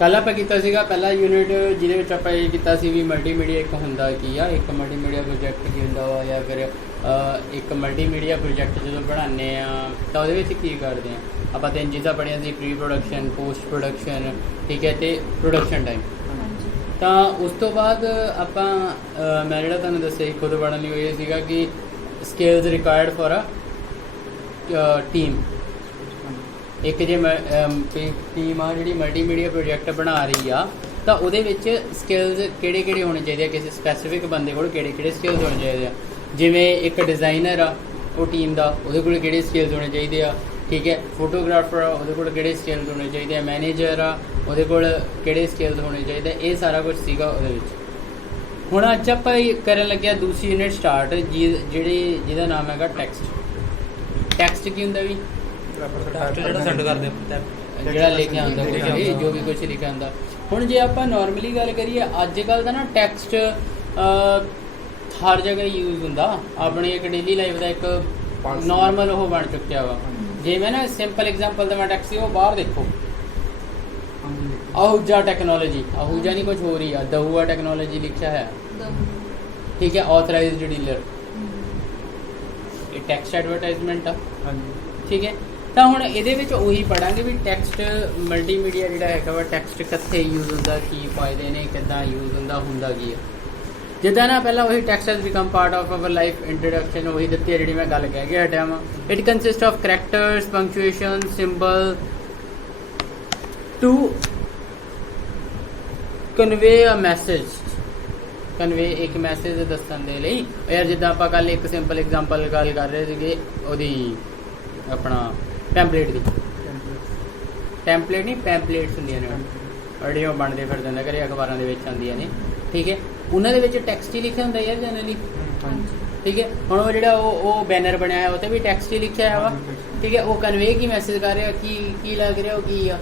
ਕੱਲ੍ਹ ਆਪਾਂ ਕੀਤਾ ਸੀਗਾ ਪਹਿਲਾ ਯੂਨਿਟ ਜਿਹਦੇ ਵਿੱਚ ਆਪਾਂ ਇਹ ਕੀਤਾ ਸੀ ਵੀ ਮਲਟੀਮੀਡੀਆ ਇੱਕ ਹੁੰਦਾ ਕੀ ਆ, ਇੱਕ ਮਲਟੀਮੀਡੀਆ ਪ੍ਰੋਜੈਕਟ ਕੀ ਹੁੰਦਾ ਵਾ, ਜਾਂ ਫਿਰ ਇੱਕ ਮਲਟੀਮੀਡੀਆ ਪ੍ਰੋਜੈਕਟ ਜਦੋਂ ਬਣਾਉਂਦੇ ਆ ਤਾਂ ਉਹਦੇ ਵਿੱਚ ਕੀ ਕਰਦੇ ਆ। ਆਪਾਂ ਤਿੰਨ ਚੀਜ਼ਾਂ ਪੜ੍ਹੀਆਂ ਸੀ, ਪ੍ਰੀ ਪ੍ਰੋਡਕਸ਼ਨ, ਪੋਸਟ ਪ੍ਰੋਡਕਸ਼ਨ, ਠੀਕ ਹੈ, ਤੇ ਪ੍ਰੋਡਕਸ਼ਨ ਟਾਈਮ। ਤਾਂ ਉਸ ਤੋਂ ਬਾਅਦ ਆਪਾਂ ਮੈਂ ਜਿਹੜਾ ਤੁਹਾਨੂੰ ਦੱਸਿਆ ਸੀ ਖੁਦ ਪੜ੍ਹਨ ਲਈ, ਉਹ ਇਹ ਸੀਗਾ ਕਿ skills required for a team. ਇੱਕ ਜੇ ਟੀਮ ਆ ਜਿਹੜੀ ਮਲਟੀਮੀਡੀਆ ਪ੍ਰੋਜੈਕਟ ਬਣਾ ਰਹੀ ਆ ਤਾਂ ਉਹਦੇ ਵਿੱਚ ਸਕਿੱਲਸ ਕਿਹੜੇ ਕਿਹੜੇ ਹੋਣੇ ਚਾਹੀਦੇ ਆ, ਕਿਸੇ ਸਪੈਸੀਫਿਕ ਬੰਦੇ ਕੋਲ ਕਿਹੜੇ ਕਿਹੜੇ ਸਕਿੱਲਸ ਹੋਣੇ ਚਾਹੀਦੇ ਆ। ਜਿਵੇਂ ਇੱਕ ਡਿਜ਼ਾਈਨਰ ਆ ਉਹ ਟੀਮ ਦਾ, ਉਹਦੇ ਕੋਲ ਕਿਹੜੇ ਸਕਿੱਲਸ ਹੋਣੇ ਚਾਹੀਦੇ ਆ, ਠੀਕ ਹੈ। ਫੋਟੋਗ੍ਰਾਫਰ ਆ ਉਹਦੇ ਕੋਲ ਕਿਹੜੇ ਸਕਿੱਲਸ ਹੋਣੇ ਚਾਹੀਦੇ ਆ। ਮੈਨੇਜਰ ਆ ਉਹਦੇ ਕੋਲ ਕਿਹੜੇ ਸਕਿੱਲਸ ਹੋਣੇ ਚਾਹੀਦੇ। ਇਹ ਸਾਰਾ ਕੁਝ ਸੀਗਾ ਉਹਦੇ ਵਿੱਚ। ਹੁਣ ਅੱਜ ਆਪਾਂ ਕਰਨ ਲੱਗਿਆ ਦੂਸਰੀ ਯੂਨਿਟ ਸਟਾਰਟ, ਜਿਹਦਾ ਨਾਮ ਹੈਗਾ ਟੈਕਸਟ। ਟੈਕਸਟ ਕੀ ਹੁੰਦਾ ਵੀ? ਜਿਹੜਾ ਸੈਂਡ ਕਰਦੇ ਜਿਹੜਾ ਲਿਖਿਆ ਹੁੰਦਾ ਕੁਝ ਵੀ, ਜੋ ਵੀ ਕੁਝ ਲਿਖਿਆ ਹੁੰਦਾ। ਹੁਣ ਜੇ ਆਪਾਂ ਨਾਰਮਲੀ ਗੱਲ ਕਰੀਏ, ਅੱਜ ਕੱਲ੍ਹ ਦਾ ਨਾ ਟੈਕਸਟ ਹਰ ਜਗ੍ਹਾ ਯੂਜ਼ ਹੁੰਦਾ। ਆਪਣੀ ਇੱਕ ਡੇਲੀ ਲਾਈਫ ਦਾ ਇੱਕ ਨਾਰਮਲ ਉਹ ਬਣ ਚੁੱਕਿਆ ਵਾ। ਜੇ ਮੈਂ ਨਾ ਸਿੰਪਲ ਐਗਜ਼ਾਮਪਲ ਦੇਵਾਂ ਟੈਕਸਟ, ਉਹ ਬਾਹਰ ਦੇਖੋ, आहूजा ਟੈਕਨੋਲੋਜੀ, आहूजा नहीं कुछ हो रही है, दहुआ ਟੈਕਨੋਲੋਜੀ ਲਿਖਿਆ ਹੈ, ਠੀਕ ਹੈ। ਆਥੋਰਾਈਜ਼ਡ ਡੀਲਰ, ਇਹ ਟੈਕਸਟ ਐਡਵਰਟਾਈਜ਼ਮੈਂਟ ਆ, ਠੀਕ ਹੈ। ਤਾਂ ਹੁਣ ਇਹਦੇ ਵਿੱਚ ਉਹੀ ਪੜਾਂਗੇ ਵੀ ਟੈਕਸਟ ਮਲਟੀਮੀਡੀਆ ਜਿਹੜਾ ਹੈਗਾ ਵਾ, ਟੈਕਸਟ ਕਿੱਥੇ ਯੂਜ਼ ਹੁੰਦਾ, ਕੀ ਫਾਇਦੇ ਨੇ, ਕਿੱਦਾਂ ਯੂਜ਼ ਹੁੰਦਾ ਕੀ ਹੈ। ਜਿੱਦਾਂ ਨਾ ਪਹਿਲਾਂ ਉਹੀ text has become part of hour life, introduction ਉਹੀ ਦਿੱਤੀ ਹੈ ਜਿਹੜੀ ਮੈਂ ਗੱਲ ਕਹਿ ਕੇ ਹਟਿਆ ਵਾਂ। It consist of characters, punctuation, symbol to convey a message. Convey ਇੱਕ ਮੈਸੇਜ ਦੱਸਣ ਦੇ ਲਈ। ਯਾਰ ਜਿੱਦਾਂ ਆਪਾਂ ਕੱਲ੍ਹ ਇੱਕ ਸਿੰਪਲ ਐਗਜ਼ਾਮਪਲ ਗੱਲ ਕਰ ਰਹੇ ਸੀਗੇ ਉਹਦੀ, ਆਪਣਾ ਟੈਂਪਲੇਟ ਦੀ। ਟੈਂਪਲੇਟ ਨਹੀਂ, ਪੈਂਪਲੇਟਸ ਹੁੰਦੀਆਂ ਨੇ ਜਿਹੜੇ ਉਹ ਬਣਦੇ ਫਿਰਦੇ ਹੁੰਦੇ ਘਰੇ, ਅਖਬਾਰਾਂ ਦੇ ਵਿੱਚ ਆਉਂਦੀਆਂ ਨੇ, ਠੀਕ ਹੈ। ਉਹਨਾਂ ਦੇ ਵਿੱਚ ਟੈਕਸਟ ਹੀ ਲਿਖਿਆ ਹੁੰਦਾ ਯਾਰ ਜਨਰਲੀ, ਠੀਕ ਹੈ। ਹੁਣ ਉਹ ਜਿਹੜਾ ਉਹ ਬੈਨਰ ਬਣਿਆ ਹੈ ਉਹ 'ਤੇ ਵੀ ਟੈਕਸਟ ਹੀ ਲਿਖਿਆ ਹੈ ਵਾ, ਠੀਕ ਹੈ। ਉਹ ਕਨਵੇ ਕੀ ਮੈਸੇਜ ਕਰ ਰਿਹਾ, ਕੀ ਲੱਗ ਰਿਹਾ, ਉਹ ਕੀ ਆ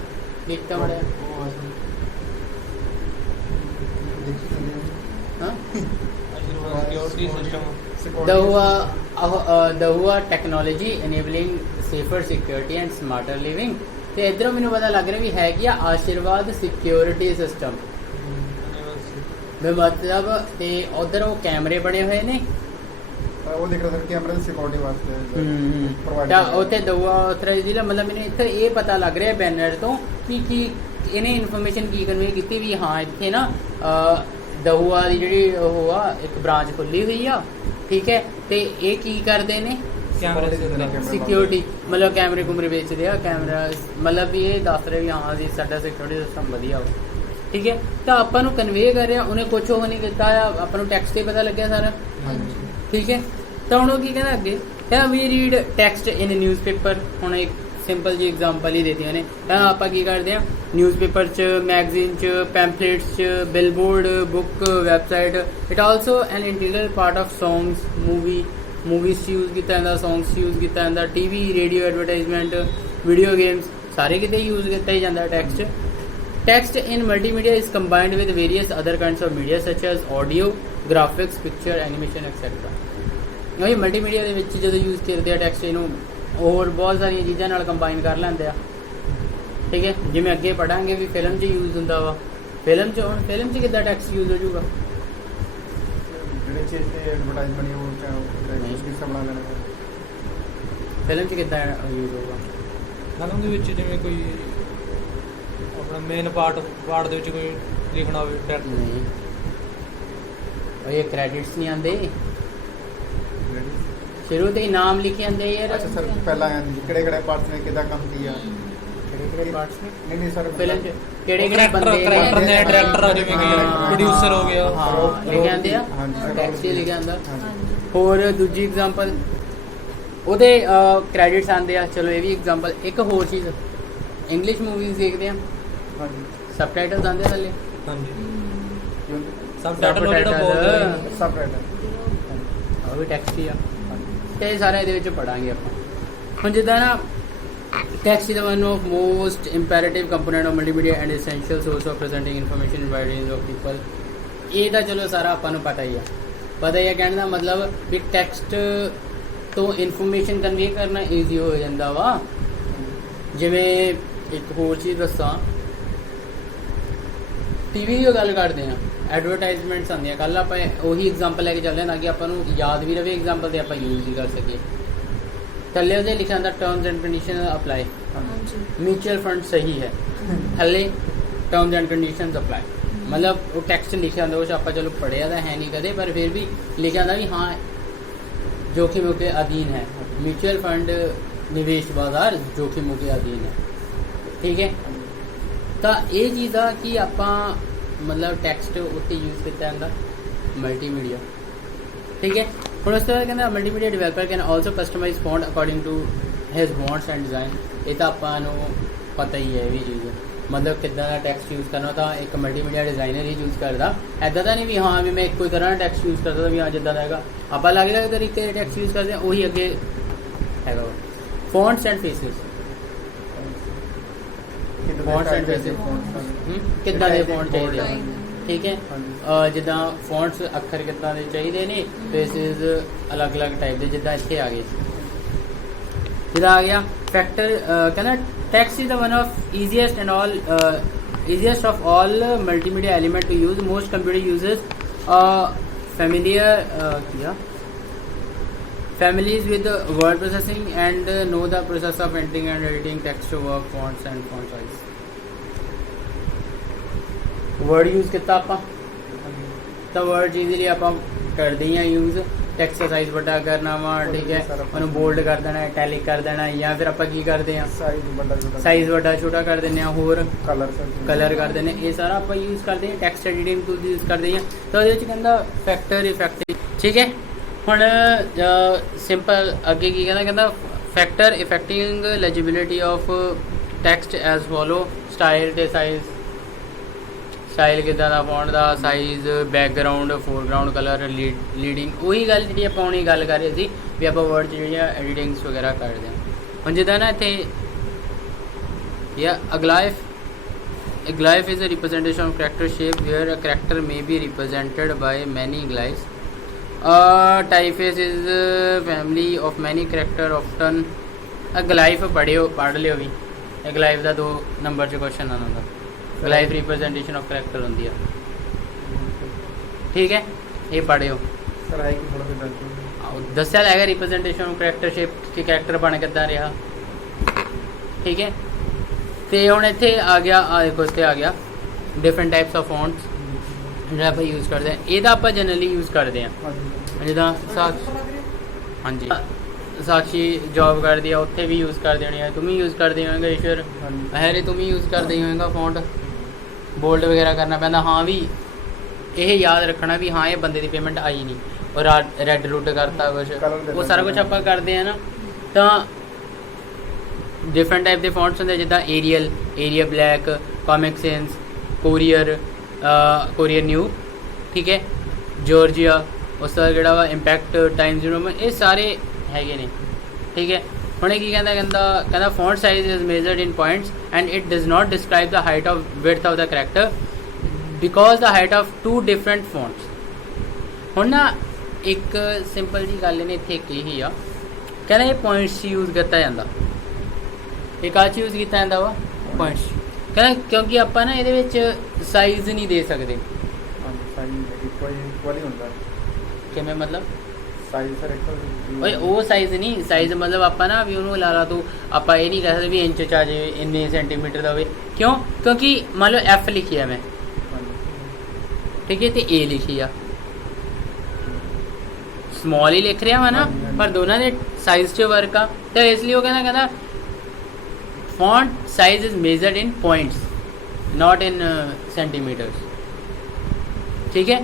ਲਿਖਤਾ ਬੜਿਆ ਦਹੁਆ technology enabling safer security and smarter living. ਤੇ ਇੱਧਰੋਂ ਮੈਨੂੰ ਪਤਾ ਲੱਗ ਰਿਹਾ ਵੀ ਹੈਗੀ ਆ ਆਸ਼ੀਰਵਾਦ ਸਿਕਿਉਰਿਟੀ ਸਿਸਟਮ ਮਤਲਬ। ਤੇ ਉਧਰ ਉਹ ਕੈਮਰੇ ਬਣੇ ਹੋਏ ਨੇ, ਉਹ ਦੇਖ ਰਹੇ ਸਰ ਕੈਮਰੇ ਦੀ ਸਿਕਿਉਰਿਟੀ ਵਾਸਤੇ ਤਾਂ ਉੱਥੇ ਦਹੁਆ ਆਥੋਰਾਈਜ਼ਡ ਡੀਲਰ। ਮਤਲਬ ਮੈਨੂੰ ਇੱਥੇ ਇਹ ਪਤਾ ਲੱਗ ਰਿਹਾ ਬੈਨਰ ਤੋਂ ਕਿ ਇਹਨੇ ਇਨਫੋਰਮੇਸ਼ਨ ਕੀ ਕਨਵੇ ਕੀਤੀ ਵੀ ਹਾਂ ਇੱਥੇ ਨਾ ਦਹੁਆ ਦੀ ਜਿਹੜੀ ਉਹ ਆ ਇੱਕ ਬ੍ਰਾਂਚ ਖੁੱਲੀ ਹੋਈ ਆ, ਠੀਕ ਹੈ। ਤੇ ਇਹ ਕੀ ਕਰਦੇ ਨੇ, ਸਿਕਿਉਰਿਟੀ, ਮਤਲਬ ਕੈਮਰੇ ਕੁਮਰੇ ਵੇਚਦੇ ਆ, ਕੈਮਰਾ ਮਤਲਬ ਵੀ ਇਹ ਦੱਸ ਰਹੇ ਵੀ ਹਾਂ ਜੀ ਸਾਡਾ ਸਿਕਿਉਰਿਟੀ ਸਿਸਟਮ ਵਧੀਆ ਵਾ, ਠੀਕ ਹੈ। ਤਾਂ ਆਪਾਂ ਨੂੰ ਕਨਵੇ ਕਰ ਰਿਹਾ, ਉਹਨੇ ਕੁਛ ਉਹ ਨਹੀਂ ਕੀਤਾ ਆ, ਆਪਾਂ ਨੂੰ ਟੈਕਸਟ 'ਤੇ ਪਤਾ ਲੱਗਿਆ ਸਾਰਾ, ਠੀਕ ਹੈ। ਤਾਂ ਹੁਣ ਉਹ ਕੀ ਕਹਿੰਦਾ ਅੱਗੇ, ਵੀ ਰੀਡ ਟੈਕਸਟ ਇਨ ਨਿਊਜ਼ਪੇਪਰ। ਹੁਣ ਇੱਕ ਸਿੰਪਲ ਜੀ ਐਗਜ਼ਾਮਪਲ ਹੀ ਦੇਤੀਆਂ ਨੇ। ਤਾਂ ਆਪਾਂ ਕੀ ਕਰਦੇ ਹਾਂ, ਨਿਊਜ਼ਪੇਪਰ 'ਚ, ਮੈਗਜ਼ੀਨ 'ਚ, ਪੈਂਪਲੇਟਸ 'ਚ, billboard, book, website. It also an integral part of songs, movies 'ਚ ਯੂਜ਼ ਕੀਤਾ ਜਾਂਦਾ, ਸੌਂਗਸ 'ਚ ਯੂਜ਼ ਕੀਤਾ ਜਾਂਦਾ, TV, radio advertisement, video games, ਸਾਰੇ ਕਿਤੇ ਯੂਜ਼ ਕੀਤਾ ਹੀ ਜਾਂਦਾ text. Text in multimedia is combined with various other kinds of media such as audio, graphics, picture, animation, etc. ਇਹ ਮਲਟੀਮੀਡੀਆ ਦੇ ਵਿੱਚ ਜਦੋਂ ਯੂਜ਼ ਕਰਦੇ ਆ ਟੈਕਸਟ, ਇਹਨੂੰ ਹੋਰ ਬਹੁਤ ਸਾਰੀਆਂ ਚੀਜ਼ਾਂ ਨਾਲ ਕੰਬਾਈਨ ਕਰ ਲੈਂਦੇ ਆ, ਠੀਕ ਹੈ। ਜਿਵੇਂ ਅੱਗੇ ਪੜਾਂਗੇ ਵੀ ਫਿਲਮ 'ਚ ਯੂਜ਼ ਹੁੰਦਾ ਵਾ। ਫਿਲਮ 'ਚ ਕਿੱਦਾਂ ਟੈਕਸਟ ਯੂਜ਼ ਹੋ ਜਾਊਗਾ? ਜਿਹੜੇ ਚੀਜ਼ ਤੇ ਐਡਵਰਟਾਈਜ਼ ਬਣੀ ਉਹ ਕਿਸ ਬਣਾ ਲੈਣਾ, ਫਿਲਮ 'ਚ ਕਿੱਦਾਂ ਯੂਜ਼ ਹੋਊਗਾ? ਫਿਲਮ ਦੇ ਵਿੱਚ ਜਿਵੇਂ ਕੋਈ ਆਪਣਾ ਮੇਨ ਪਾਰਟ ਦੇ ਵਿੱਚ ਕੋਈ ਲਿਖਣਾ ਹੋਵੇ, ਨਹੀਂ ਇਹ ਕ੍ਰੈਡਿਟਸ ਨਹੀਂ ਆਉਂਦੇ, ਸ਼ੁਰੂ ਤੇ ਹੀ ਨਾਮ ਲਿਖੇ ਜਾਂਦੇ ਯਾਰ। ਅੱਛਾ ਸਰ, ਪਹਿਲਾਂ ਕਿਹੜੇ ਪਾਰਟਸ ਨੇ ਕਿੱਦਾਂ ਕੰਮ ਕੀਤਾ, ਕਿਹੜੇ ਪਾਰਟਸ ਨੇ? ਨਹੀਂ ਸਰ, ਫਿਲਮ 'ਚ ਕਿਹੜੇ ਬੰਦੇ ਨੇ, ਡਾਇਰੈਕਟਰ ਆ, ਜਿਵੇਂ ਕਿ ਪ੍ਰੋਡਿਊਸਰ ਹੋ ਗਿਆ, ਹਾਂ ਲਿਖੇ ਜਾਂਦੇ ਆ, ਟੈਕਸਟ ਹੀ ਲਿਖਿਆ ਜਾਂਦਾ। ਹੋਰ ਦੂਜੀ ਐਗਜ਼ਾਮਪਲ ਉਹਦੇ ਕ੍ਰੈਡਿਟਸ ਆਉਂਦੇ ਆ। ਚਲੋ ਇਹ ਵੀ ਐਗਜ਼ਾਮਪਲ। ਇੱਕ ਹੋਰ ਚੀਜ਼, ਇੰਗਲਿਸ਼ ਮੂਵੀਜ਼ ਦੇਖਦੇ ਆ, ਸਬਟਾਈਟਲਸ ਆਉਂਦੇ ਥੱਲੇ, ਸਬਟਾਈਟਲ ਜਿਹੜਾ ਬੋਲਦੇ, ਸਬਟਾਈਟਲ ਉਹ ਵੀ ਟੈਕਸਟ ਹੀ ਆ। ਤੇ ਸਾਰਾ ਇਹਦੇ ਵਿੱਚ ਪੜਾਂਗੇ ਆਪਾਂ। ਹੁਣ ਜਿੱਦਾਂ ਨਾ text is one of most imperative component of multimedia and essential source of presenting information wide range of people. ਇਹ ਤਾਂ ਚਲੋ ਸਾਰਾ ਆਪਾਂ ਨੂੰ ਪਤਾ ਹੀ ਆ। ਕਹਿਣ ਦਾ ਮਤਲਬ ਵੀ ਟੈਕਸਟ ਤੋਂ ਇਨਫੋਰਮੇਸ਼ਨ ਕਨਵੇ ਕਰਨਾ ਈਜ਼ੀ ਹੋ ਜਾਂਦਾ ਵਾ। ਜਿਵੇਂ ਇੱਕ ਹੋਰ ਚੀਜ਼ ਦੱਸਾਂ, ਟੀਵੀ ਦੀ ਗੱਲ ਕਰਦੇ ਆ, ਐਡਵਰਟਾਈਜ਼ਮੈਂਟਸ ਆਉਂਦੀਆਂ। ਕੱਲ ਆਪਾਂ ਉਹੀ ਐਗਜ਼ਾਮਪਲ ਲੈ ਕੇ ਚੱਲਦੇ ਹਾਂ ਤਾਂ ਕਿ ਆਪਾਂ ਨੂੰ ਯਾਦ ਵੀ ਰਵੇ ਐਗਜ਼ਾਮਪਲ ਤੇ ਆਪਾਂ ਯੂਜ਼ ਵੀ ਕਰ ਸਕੀਏ। ਥੱਲੇ ਉਹਦੇ ਲਿਖਿਆ ਹੁੰਦਾ terms and condition apply, mutual fund ਸਹੀ ਹੈ, ਥੱਲੇ ਟਰਮਸ ਐਂਡ ਕੰਡੀਸ਼ਨਸ ਅਪਲਾਈ, मतलब वो टेक्स्ट लिखा ਹੁੰਦਾ, ਉਹ ਆਪਾਂ ਚਲੋ ਪੜ੍ਹਿਆ ਤਾਂ ਹੈ ਨਹੀਂ ਕਦੇ, ਪਰ ਫਿਰ ਵੀ ਲਿਖਿਆ ਹੁੰਦਾ ਵੀ ਹਾਂ जोखिमों के अधीन है, म्यूचुअल फंड निवेश बाजार जोखिमों के अधीन है। ठीक है, ਤਾਂ ਇਹ ਚੀਜ਼ ਆ ਕਿ ਆਪਾਂ ਮਤਲਬ ਟੈਕਸਟ ਉੱਤੇ ਯੂਜ਼ ਕੀਤਾ ਜਾਂਦਾ ਮਲਟੀਮੀਡੀਆ। ਠੀਕ ਹੈ, ਹੁਣ ਉਸ ਤੋਂ ਬਾਅਦ ਕਹਿੰਦਾ multimedia developer can also customise font according to his wants and design. ਇਹ ਤਾਂ ਆਪਾਂ ਨੂੰ ਪਤਾ ਹੀ ਹੈ ਇਹ ਵੀ ਚੀਜ਼, ਮਤਲਬ ਕਿੱਦਾਂ ਦਾ ਟੈਕਸਟ ਯੂਜ਼ ਕਰਨਾ ਤਾਂ ਇੱਕ ਮਲਟੀਮੀਡੀਆ ਡਿਜ਼ਾਈਨਰ ਹੀ ਯੂਜ਼ ਕਰਦਾ। ਇੱਦਾਂ ਤਾਂ ਨਹੀਂ ਵੀ ਹਾਂ ਵੀ ਮੈਂ ਇੱਕੋ ਹੀ ਤਰ੍ਹਾਂ ਦਾ ਟੈਕਸਟ ਯੂਜ਼ ਕਰਦਾ ਵੀ ਹਾਂ ਜਿੱਦਾਂ ਦਾ ਹੈਗਾ, ਆਪਾਂ ਅਲੱਗ ਅਲੱਗ ਤਰੀਕੇ ਦੇ ਟੈਕਸਟ ਯੂਜ਼ ਕਰਦੇ ਹਾਂ, ਉਹੀ ਅੱਗੇ ਹੈਗਾ। Fonts and faces, fonts and faces ਕਿੱਦਾਂ ਦੇ ਫੌਂਟ ਚਾਹੀਦੇ ਆ। ਠੀਕ ਹੈ, ਜਿੱਦਾਂ ਫੌਂਟਸ ਅੱਖਰ ਕਿੱਦਾਂ ਦੇ ਚਾਹੀਦੇ ਨੇ, ਫੇਸਿਸ ਅਲੱਗ-ਅਲੱਗ ਟਾਈਪ ਦੇ, ਜਿੱਦਾਂ ਇੱਥੇ ਆ ਗਏ। ਜਿੱਦਾਂ ਆ ਗਿਆ ਫੈਕਟਰ, ਕਹਿੰਦਾ text is the one of easiest and all easiest of all multimedia element to use. Most computer uses families with word processing and know the process of entering and editing text to work, fonts and font size. word use कितना ਆਪਾਂ ਤਾਂ word easily ਆਪਾਂ ਕਰਦੇ ਹੀ ਆ use। Text ਦਾ size ਵੱਡਾ ਕਰਨਾ ਵਾ, ਠੀਕ ਹੈ, ਉਹਨੂੰ ਬੋਲਡ ਕਰ ਦੇਣਾ, ਇਟੈਲਿਕ ਕਰ ਦੇਣਾ, ਜਾਂ ਫਿਰ ਆਪਾਂ ਕੀ ਕਰਦੇ ਆ ਸਾਈਜ਼ ਵੱਡਾ ਛੋਟਾ ਕਰ ਦਿੰਦੇ ਆ, ਹੋਰ ਕਲਰ ਕਰ ਦਿੰਦੇ। ਇਹ ਸਾਰਾ ਆਪਾਂ ਯੂਜ਼ ਕਰਦੇ ਹਾਂ, ਟੈਕਸਟ ਐਡੀਟਿੰਗ ਟੂਲ ਯੂਜ਼ ਕਰਦੇ ਹਾਂ। ਤਾਂ ਉਹਦੇ ਵਿੱਚ ਕਹਿੰਦਾ ਫੈਕਟਰ ਇਫੈਕਟਿਵ। ਠੀਕ ਹੈ, ਹੁਣ ਸਿੰਪਲ ਅੱਗੇ ਕੀ ਕਹਿੰਦਾ factor affecting legibility of text as follow. Style ਤੇ ਸਾਈਜ਼, ਸਟਾਈਲ ਕਿੱਦਾਂ ਦਾ, ਫੌਂਟ ਦਾ size, background, foreground colour, leading, ਉਹੀ ਗੱਲ ਜਿਹੜੀ ਆਪਾਂ ਹੁਣੀ ਗੱਲ ਕਰ ਰਹੇ ਸੀ ਵੀ ਆਪਾਂ ਵਰਡ 'ਚ ਜਿਹੜੀਆਂ ਐਡੀਟਿੰਗਸ ਵਗੈਰਾ ਕਰਦੇ ਹਾਂ। ਹੁਣ ਜਿੱਦਾਂ ਨਾ ਇੱਥੇ glyph is a representation of character shape where a character may be represented by many glyphs. Typeface is a family of many character often glyph ਪੜ੍ਹ ਲਿਓ ਵੀ। ਇਹ glyph ਦਾ 2 ਨੰਬਰ 'ਚ ਕੁਐਸਚਨ ਆਉਣਾ ਹੁੰਦਾ। ਗਲਾਈਫ ਰਿਪਰੈਜ਼ੈਂਟੇਸ਼ਨ ਆਫ ਕਰੈਕਟਰ ਹੁੰਦੀ ਆ। ਠੀਕ ਹੈ, ਇਹ ਪੜ੍ਹਿਓ। ਦੱਸਿਆ ਹੈਗਾ ਰਿਪਰੈਜ਼ੈਂਟੇਸ਼ਨ ਆਫ ਕਰੈਕਟਰ ਸ਼ੇਪ ਕਿ ਕਰੈਕਟਰ ਬਣ ਕਿੱਦਾਂ ਰਿਹਾ। ਠੀਕ ਹੈ, ਤੇ ਹੁਣ ਇੱਥੇ ਆ ਗਿਆ, ਆ ਦੇਖੋ ਇੱਥੇ ਆ ਗਿਆ ਡਿਫਰੈਂਟ ਟਾਈਪਸ ਆਫ ਫੌਂਟਸ ਜਿਹੜਾ ਆਪਾਂ ਯੂਜ਼ ਕਰਦੇ ਹਾਂ। ਇਹਦਾ ਆਪਾਂ ਜਨਰਲੀ ਯੂਜ਼ ਕਰਦੇ ਹਾਂ, ਜਿੱਦਾਂ ਹਾਂਜੀ ਸਾਕਸ਼ੀ ਜੌਬ ਕਰਦੀ ਆ, ਉੱਥੇ ਵੀ ਯੂਜ਼ ਕਰਦੇ ਹੋਣੀ ਆ, ਤੁਮ ਵੀ ਯੂਜ਼ ਕਰਦੇ ਹੋਏਗਾ ਈਸ਼ਵਰ, ਹੈਰੇ ਤੁਮ ਵੀ ਯੂਜ਼ ਕਰਦੇ ਹੀ ਹੋਏਗਾ। ਫੌਂਟ ਬੋਲਡ ਵਗੈਰਾ ਕਰਨਾ ਪੈਂਦਾ। ਹਾਂ ਵੀ ਇਹ ਯਾਦ ਰੱਖਣਾ ਵੀ ਹਾਂ ਇਹ ਬੰਦੇ ਦੀ ਪੇਮੈਂਟ ਆਈ ਨਹੀਂ, ਔਰ ਰੈੱਡ ਰੂਟ ਕਰਤਾ ਕੁਛ, ਉਹ ਸਾਰਾ ਕੁਛ ਆਪਾਂ ਕਰਦੇ ਆ ਨਾ। ਤਾਂ ਡਿਫਰੈਂਟ ਟਾਈਪ ਦੇ ਫੌਂਟਸ ਹੁੰਦੇ ਜਿੱਦਾਂ area black, comic sense, courier new, ਠੀਕ ਹੈ, ਜੋਰਜੀਆ, ਉਸ ਦਾ ਜਿਹੜਾ ਵਾ ਇੰਪੈਕਟ, ਟਾਈਮਜ਼ ਨਿਊ ਰੋਮਨ, ਇਹ ਸਾਰੇ ਹੈਗੇ ਨੇ। ਠੀਕ ਹੈ, ਹੁਣ ਇਹ ਕੀ ਕਹਿੰਦਾ font size is measured in points and it does not describe the height of width of the character because the height of 2 different fonts. ਹੁਣ ਨਾ ਇੱਕ ਸਿੰਪਲ ਜੀ ਗੱਲ ਨੇ ਇੱਥੇ ਇੱਕ ਇਹੀ ਆ, ਕਹਿੰਦਾ ਇਹ ਪੁਆਇੰਟਸ ਯੂਜ਼ ਕੀਤਾ ਜਾਂਦਾ। ਇਹ ਕਾਹ 'ਚ ਯੂਜ਼ ਕੀਤਾ ਜਾਂਦਾ ਵਾ? ਪੁਆਇੰਟਸ। ਕਹਿੰਦਾ ਕਿਉਂਕਿ ਆਪਾਂ ਨਾ ਇਹਦੇ ਵਿੱਚ ਸਾਈਜ਼ ਨਹੀਂ ਦੇ ਸਕਦੇ। ਕਿਵੇਂ ਮਤਲਬ? ਓਏ ਉਹ ਸਾਈਜ਼ ਨਹੀਂ, ਸਾਈਜ਼ ਮਤਲਬ ਆਪਾਂ ਨਾ ਵੀ ਉਹਨੂੰ ਲਾ ਤੂੰ, ਆਪਾਂ ਇਹ ਨਹੀਂ ਕਹਿ ਸਕਦੇ ਵੀ ਇੰਚ 'ਚ ਆ ਜਾਵੇ, ਇੰਨੇ ਸੈਂਟੀਮੀਟਰ ਦਾ ਹੋਵੇ। ਕਿਉਂ? ਕਿਉਂਕਿ ਮੰਨ ਲਓ ਐਫ ਲਿਖੀ ਆ ਮੈਂ, ਠੀਕ ਹੈ, ਤੇ ਏ ਲਿਖੀ ਆ, ਸਮੌਲ ਹੀ ਲਿਖ ਰਿਹਾ ਵਾ ਨਾ, ਪਰ ਦੋਨਾਂ ਦੇ ਸਾਈਜ਼ 'ਚ ਵਰਕ ਆ। ਤਾਂ ਇਸ ਲਈ ਉਹ ਕਹਿੰਦਾ font size is measured in points not in centimeters. ठीक है,